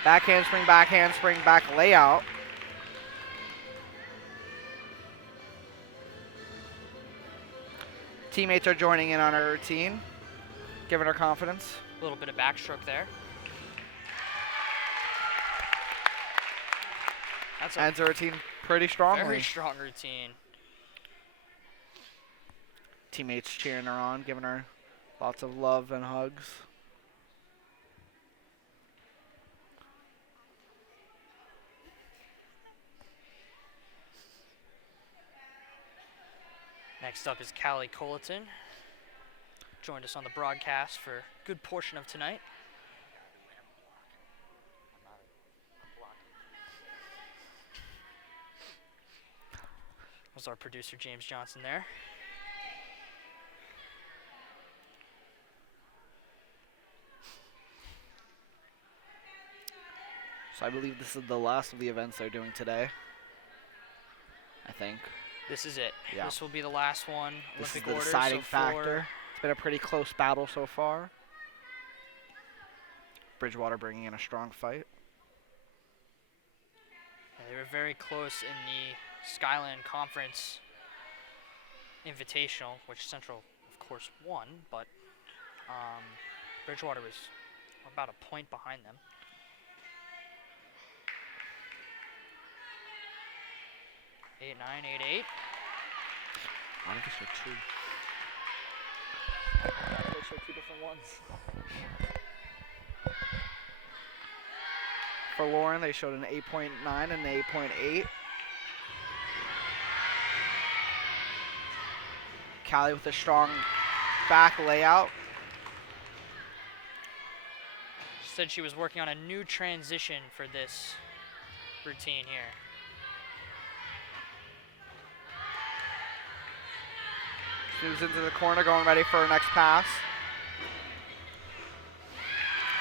Back handspring, back layout. Teammates are joining in on her routine, giving her confidence. A little bit of backstroke there. That's a Ends her routine pretty strongly. very strong routine. Teammates cheering her on, giving her lots of love and hugs. Next up is Callie Colleton. Joined us on the broadcast for a good portion of tonight. Was our producer James Johnson there. So I believe this is the last of the events they're doing today. I think. This is it. Yeah. This will be the last one. This is Olympic the order, deciding so factor. It's been a pretty close battle so far. Bridgewater bringing in a strong fight. They were very close in the Skyland Conference Invitational, which Central, of course, won, but Bridgewater was about a point behind them. Eight, 9, 8, 8. I think it's for two. They show two different ones. For Lauren, they showed an 8.9 and an 8.8. Callie with a strong back layout. She said she was working on a new transition for this routine here. Moves into the corner, going ready for her next pass.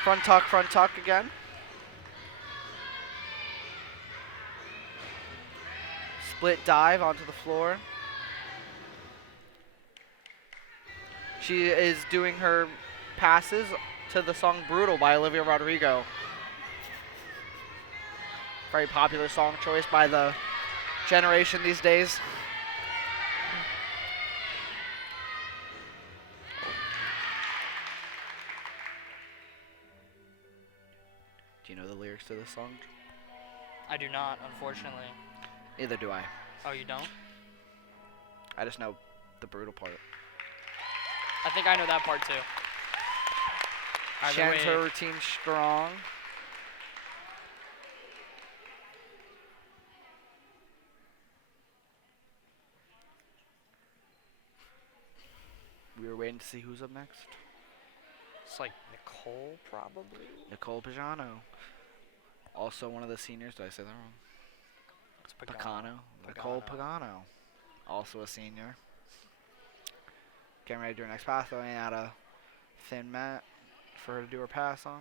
Front tuck again. Split dive onto the floor. She is doing her passes to the song Brutal by Olivia Rodrigo. Very popular song choice by the generation these days. Do you know the lyrics to this song? I do not, unfortunately. Neither do I. Oh, you don't? I just know the brutal part. I think I know that part too. She Either ends way, her routine strong. We were waiting to see who's up next. it's like Nicole, probably. Nicole Pagano. Also one of the seniors. Did I say that wrong? It's Pagano. Nicole Pagano. Also a senior. Getting ready to do her next pass, throwing out a thin mat for her to do her pass on.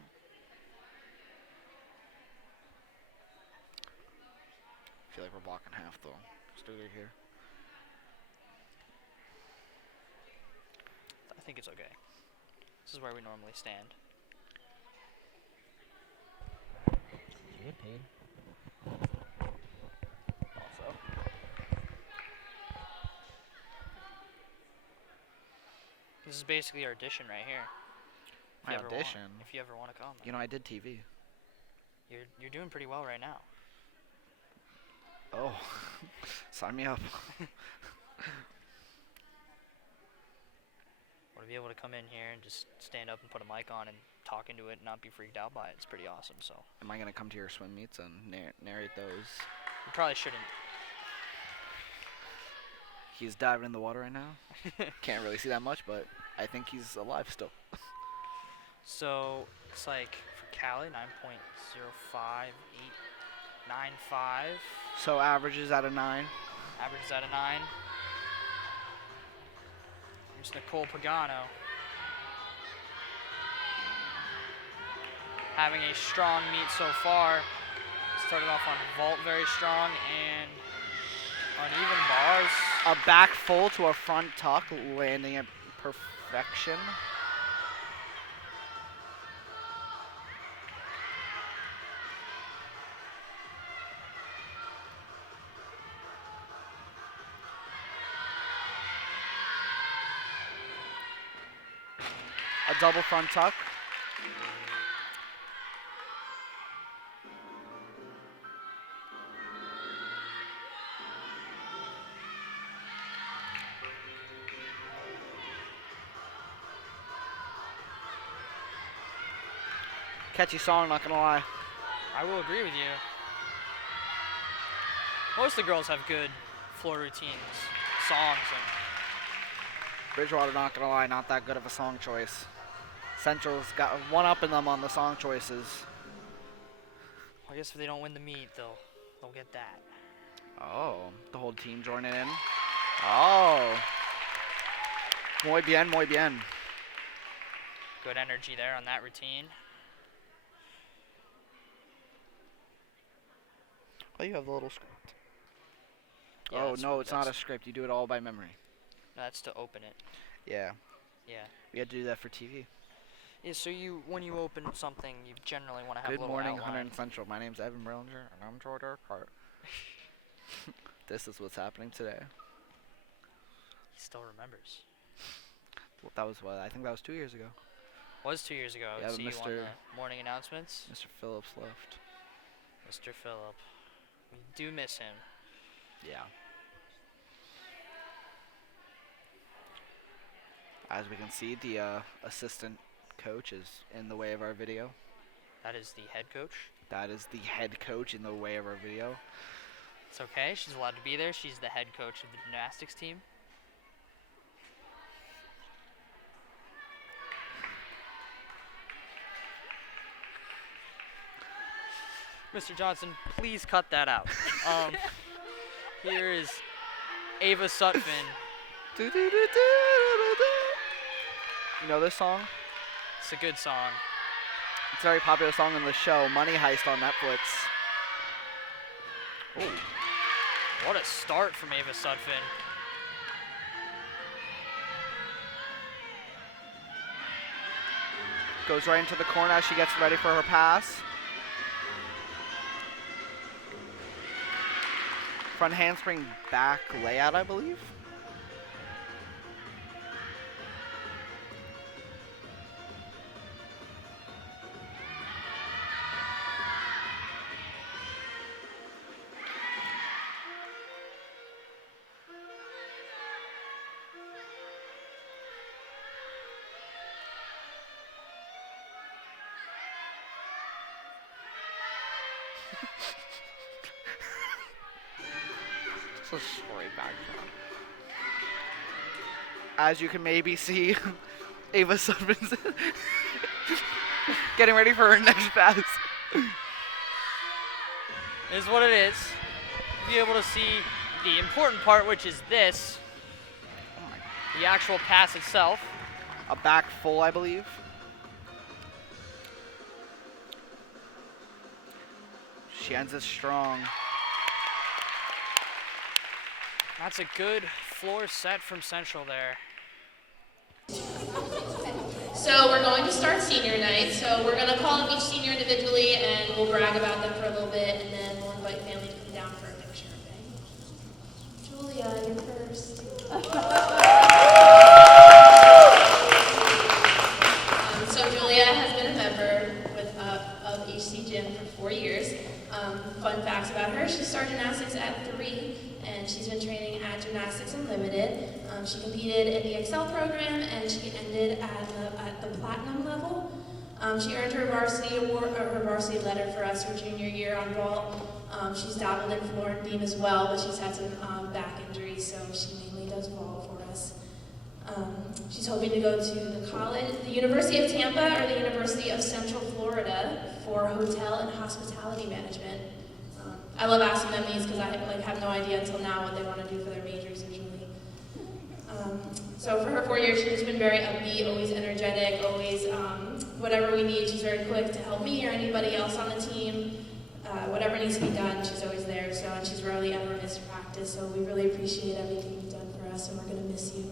I feel like we're blocking half though. Let's do it here. think it's okay. This is where we normally stand. You get paid. Also. This is basically our audition right here. If My you ever want- audition? if you ever want to come. You know, I did TV. You're doing pretty well right now. Oh, sign me up. Want to be able to come in here and just stand up and put a mic on and talk into it and not be freaked out by it. It's pretty awesome. So Am I gonna come to your swim meets and narrate those? you probably shouldn't. He's diving in the water right now. Can't really see that much, but I think he's alive still. So it's like for Cali 9.05895. So averages out of 9. Averages out of 9. Here's Nicole Pagano. Having a strong meet so far. Started off on vault very strong and uneven bars. A back full to a front tuck, landing at perfection. A double front tuck. Catchy song, not gonna lie. I will agree with you. Most of the girls have good floor routines, songs, and Bridgewater, not gonna lie, not that good of a song choice. Central's got one up in them on the song choices. I guess if they don't win the meet, they'll get that. Oh, the whole team joining in. Oh. Muy bien, muy bien. Good energy there on that routine. Oh, you have the little script. Yeah, Oh, that's no, what- it's not a that's- script. You do it all by memory. That's to open it. Yeah, Yeah. we had to do that for TV. Yeah. So when you open something, you generally want to have a Good little morning, outline. Hunterdon Central. My name's Evan Brillinger, and I'm Jordan Cart. This is what's happening today. He still remembers. Well, that was what? I think that was 2 years ago. Was 2 years ago. Yeah, I but see you on Mr. the morning announcements. Mr. Phillips left. Mr. Phillip. We do miss him. Yeah. As we can see, the assistant coach is in the way of our video. That is the head coach. That is the head coach in the way of our video. It's okay. She's allowed to be there. She's the head coach of the gymnastics team. Mr. Johnson, please cut that out. Here is Ava Sutphin. You know this song? It's a good song. It's a very popular song in the show, Money Heist on Netflix. Oh, what a start from Ava Sutphin. Goes right into the corner as she gets ready for her pass. Front handspring back layout, I believe. It's a story background. As you can maybe see, Ava Sutphin's getting ready for her next pass. It is what it is. Be able to see the important part, which is this, the actual pass itself. A back full, I believe. She ends it strong. That's a good floor set from Central there. So we're going to start senior night. So we're going to call up each senior individually and we'll brag about them for a little bit and then we'll invite family to come down for a picture, okay? Julia, you're first. So Julia has been a member of HC Gym for 4 years. Fun facts about her, she started gymnastics at 3 and she's been training at Gymnastics Unlimited. She competed in the Excel program and she ended at the platinum level. She earned her varsity award, or her varsity letter for us her junior year on vault. She's dabbled in floor and beam as well, but she's had some back injuries, so she mainly does vault for us. She's hoping to go to the University of Tampa or the University of Central Florida for hotel and hospitality management. I love asking them these because I have no idea until now what they want to do for their majors usually. So for her 4 years, she's been very upbeat, always energetic, always whatever we need. She's very quick to help me or anybody else on the team. Whatever needs to be done, she's always there. So, and she's rarely ever missed practice. So we really appreciate everything you've done for us, and we're going to miss you.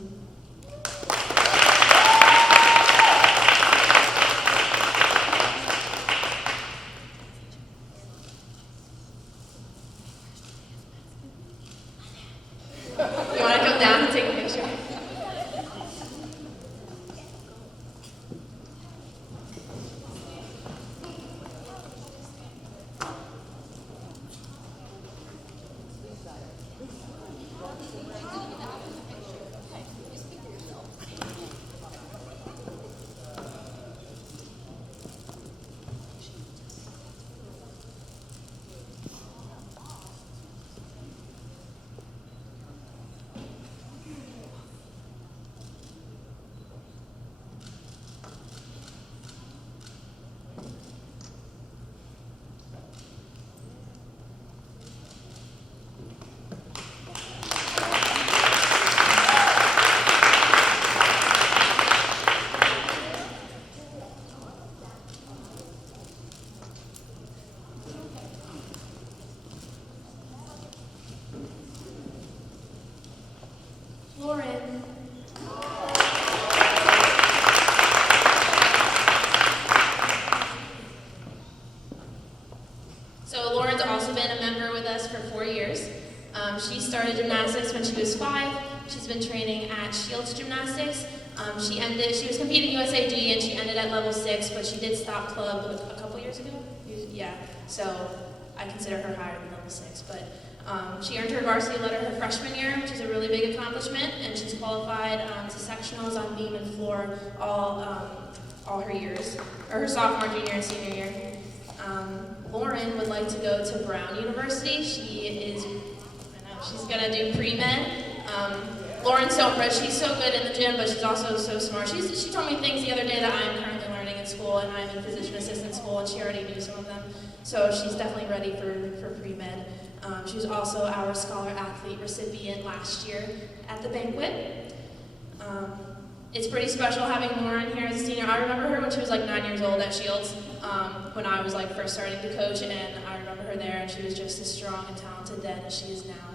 You want to come down and take a picture? Lauren. So Lauren's also been a member with us for 4 years. She started gymnastics when she was 5. She's been training at Shields Gymnastics. She was competing USAG and she ended at level 6, but she did stop club a couple years ago. Yeah, so I consider her higher than level 6, but she earned her varsity letter her freshman year, which is a really big accomplishment, and she's qualified to sectionals on beam and floor all her years, or her sophomore, junior, and senior year. Lauren would like to go to Brown University. She's gonna do pre-med. Lauren's she's so good in the gym, but she's also so smart. She told me things the other day that I'm currently learning in school, and I'm in physician assistant school, and she already knew some of them. So she's definitely ready for pre-med. She was also our Scholar Athlete recipient last year at the banquet. It's pretty special having Lauren here as a senior. I remember her when she was like 9 years old at Shields, when I was like first starting to coach, and I remember her there, and she was just as strong and talented then as she is now.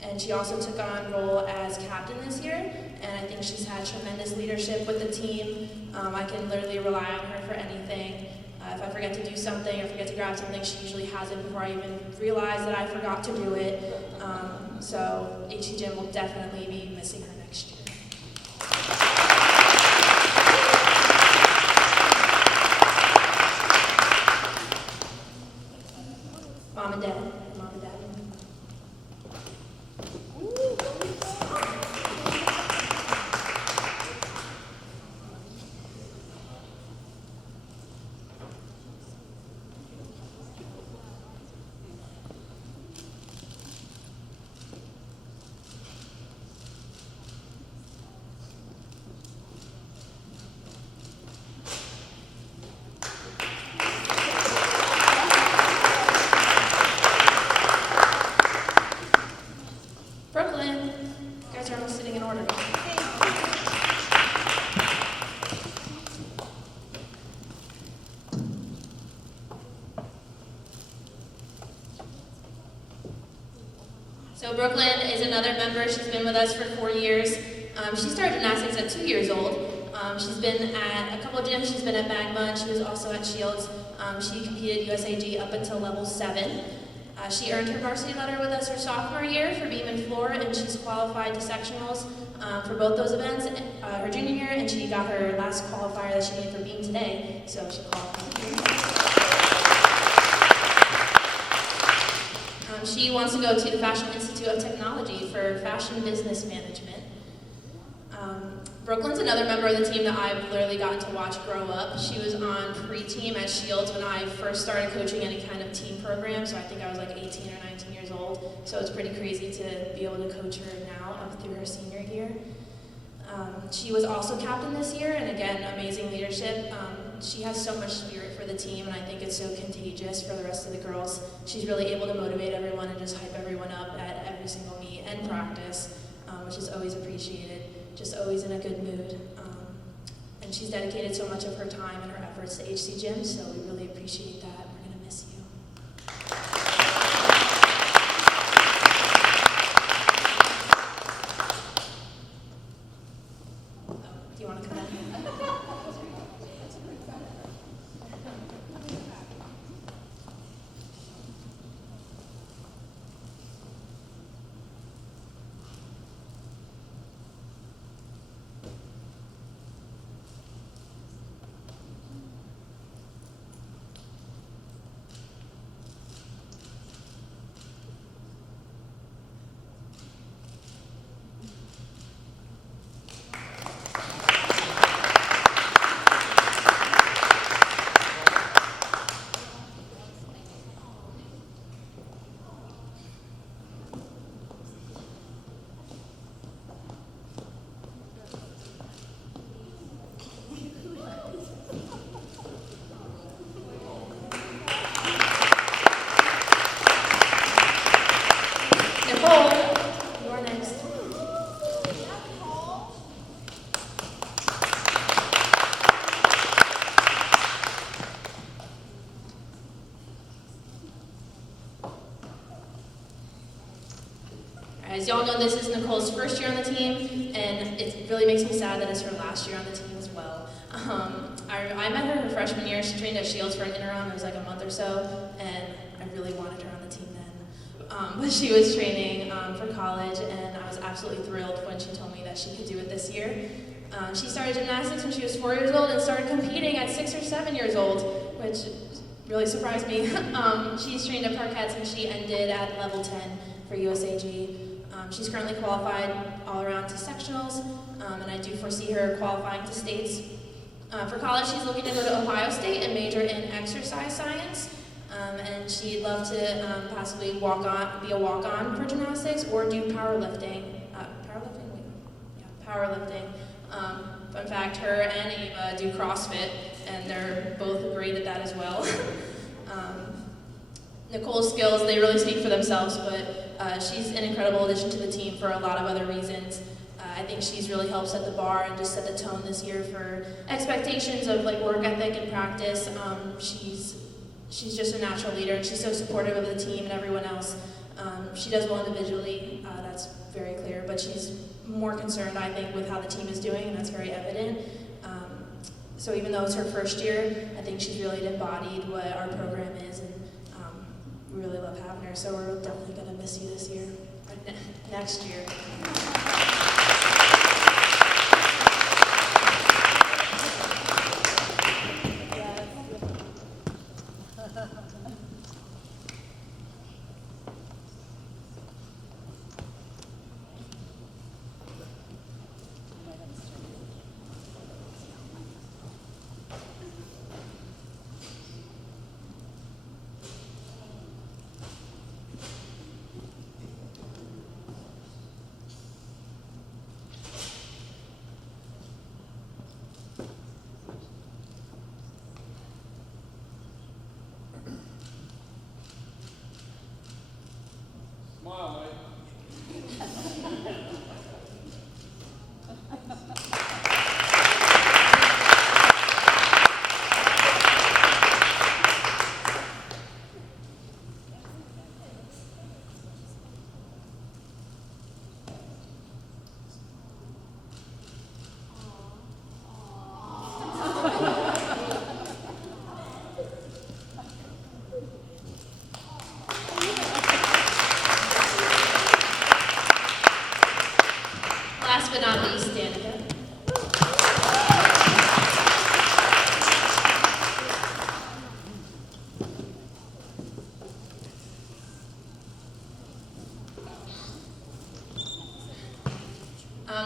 And she also took on role as captain this year, and I think she's had tremendous leadership with the team. I can literally rely on her for anything. If I forget to do something or forget to grab something, she usually has it before I even realize that I forgot to do it. So HC Gym will definitely be missing her next year. Mom and Dad. Mom and Dad. So Brooklyn is another member. She's been with us for 4 years. She started gymnastics at 2 years old. She's been at a couple of gyms. She's been at Magma, and she was also at Shields. She competed USAG up until level 7. She earned her varsity letter with us her sophomore year for beam and floor, and she's qualified to sectionals for both those events her junior year, and she got her last qualifier that she needed for beam today, so she qualified. She wants to go to the Fashion Institute of Technology for fashion business management. Brooklyn's another member of the team that I've literally gotten to watch grow up. She was on pre-team at Shields when I first started coaching any kind of team program, so I think I was like 18 or 19 years old. So it's pretty crazy to be able to coach her now up through her senior year. She was also captain this year, and again, amazing leadership. She has so much spirit for the team, and I think it's so contagious for the rest of the girls. She's really able to motivate everyone and just hype everyone up at every single meet and practice, which is always appreciated, just always in a good mood. And she's dedicated so much of her time and her efforts to HC Gym, so we really appreciate that. We're going to miss you. Do you want to come back? You're next. As y'all know, this is Nicole's first year on the team, and it really makes me sad that it's her last year on the team as well. I met her freshman year. She trained at Shields for an interim. It was like a month or so, and I really wanted her on the team then. But she was training for college, and I was absolutely thrilled when she told me that she could do it this year. She started gymnastics when she was 4 years old and started competing at 6 or 7 years old, which really surprised me. She's trained at Parkettes, and she ended at level 10 for USAG. She's currently qualified all around to sectionals, and I do foresee her qualifying to states. For college, she's looking to go to Ohio State and major in exercise science, and she'd love to possibly be a walk-on for gymnastics or do powerlifting. Powerlifting. Fun fact, her and Ava do CrossFit, and they're both great at that as well. Nicole's skills, they really speak for themselves, but she's an incredible addition to the team for a lot of other reasons. I think she's really helped set the bar and just set the tone this year for expectations of like work ethic and practice. She's just a natural leader, and she's so supportive of the team and everyone else. She does well individually, that's very clear, but she's more concerned, I think, with how the team is doing, and that's very evident. So even though it's her first year, I think she's really embodied what our program is, and we really love having her, so we're definitely going to miss you this year, or next year.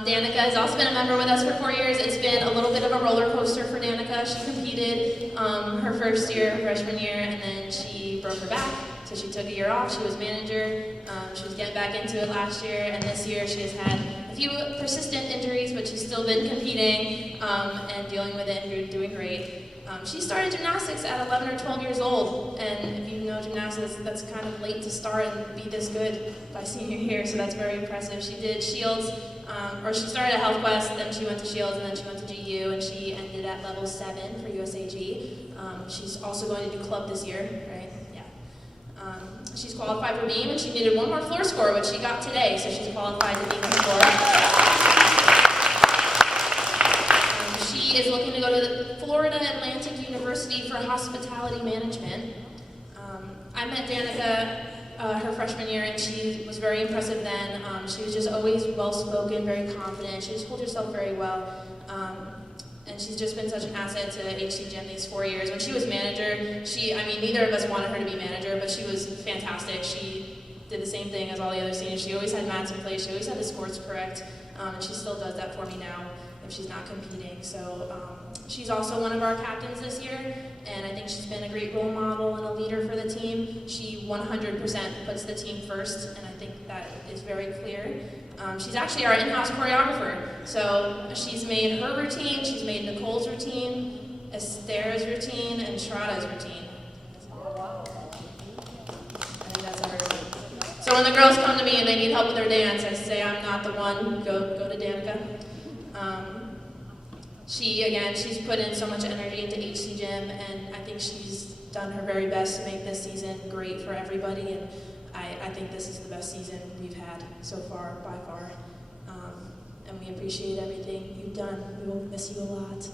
Danica has also been a member with us for 4 years. It's been a little bit of a roller coaster for Danica. She competed her first year, freshman year, and then she broke her back. So she took a year off. She was manager. She was getting back into it last year, and this year she has had a few persistent injuries, but she's still been competing and dealing with it and doing great. She started gymnastics at 11 or 12 years old, and if you know gymnastics, that's kind of late to start and be this good by senior year, so that's very impressive. She did Shields, or she started at HealthQuest, then she went to Shields, and then she went to GU, and she ended at level 7 for USAG. She's also going to do club this year, right? Yeah. She's qualified for beam, and she needed one more floor score, which she got today, so she's qualified to beam on the floor. She is looking to go to the Florida Atlantic University for hospitality management. I met Danica her freshman year, and she was very impressive then. She was just always well-spoken, very confident. She just holds herself very well. And she's just been such an asset to HC Gym these 4 years. When she was manager, neither of us wanted her to be manager, but she was fantastic. She did the same thing as all the other seniors. She always had mats in place. She always had the scores correct. And she still does that for me now if she's not competing. So she's also one of our captains this year, and I think she's been a great role model and a leader for the team. She 100% puts the team first, and I think that is very clear. She's actually our in-house choreographer, so she's made her routine, she's made Nicole's routine, Esther's routine, and Shrada's routine. I think that's everything. So when the girls come to me and they need help with their dance, I say I'm not the one, go to Danica. She's put in so much energy into HC Gym, and I think she's done her very best to make this season great for everybody, and I think this is the best season we've had so far, by far. And we appreciate everything you've done. We will miss you a lot.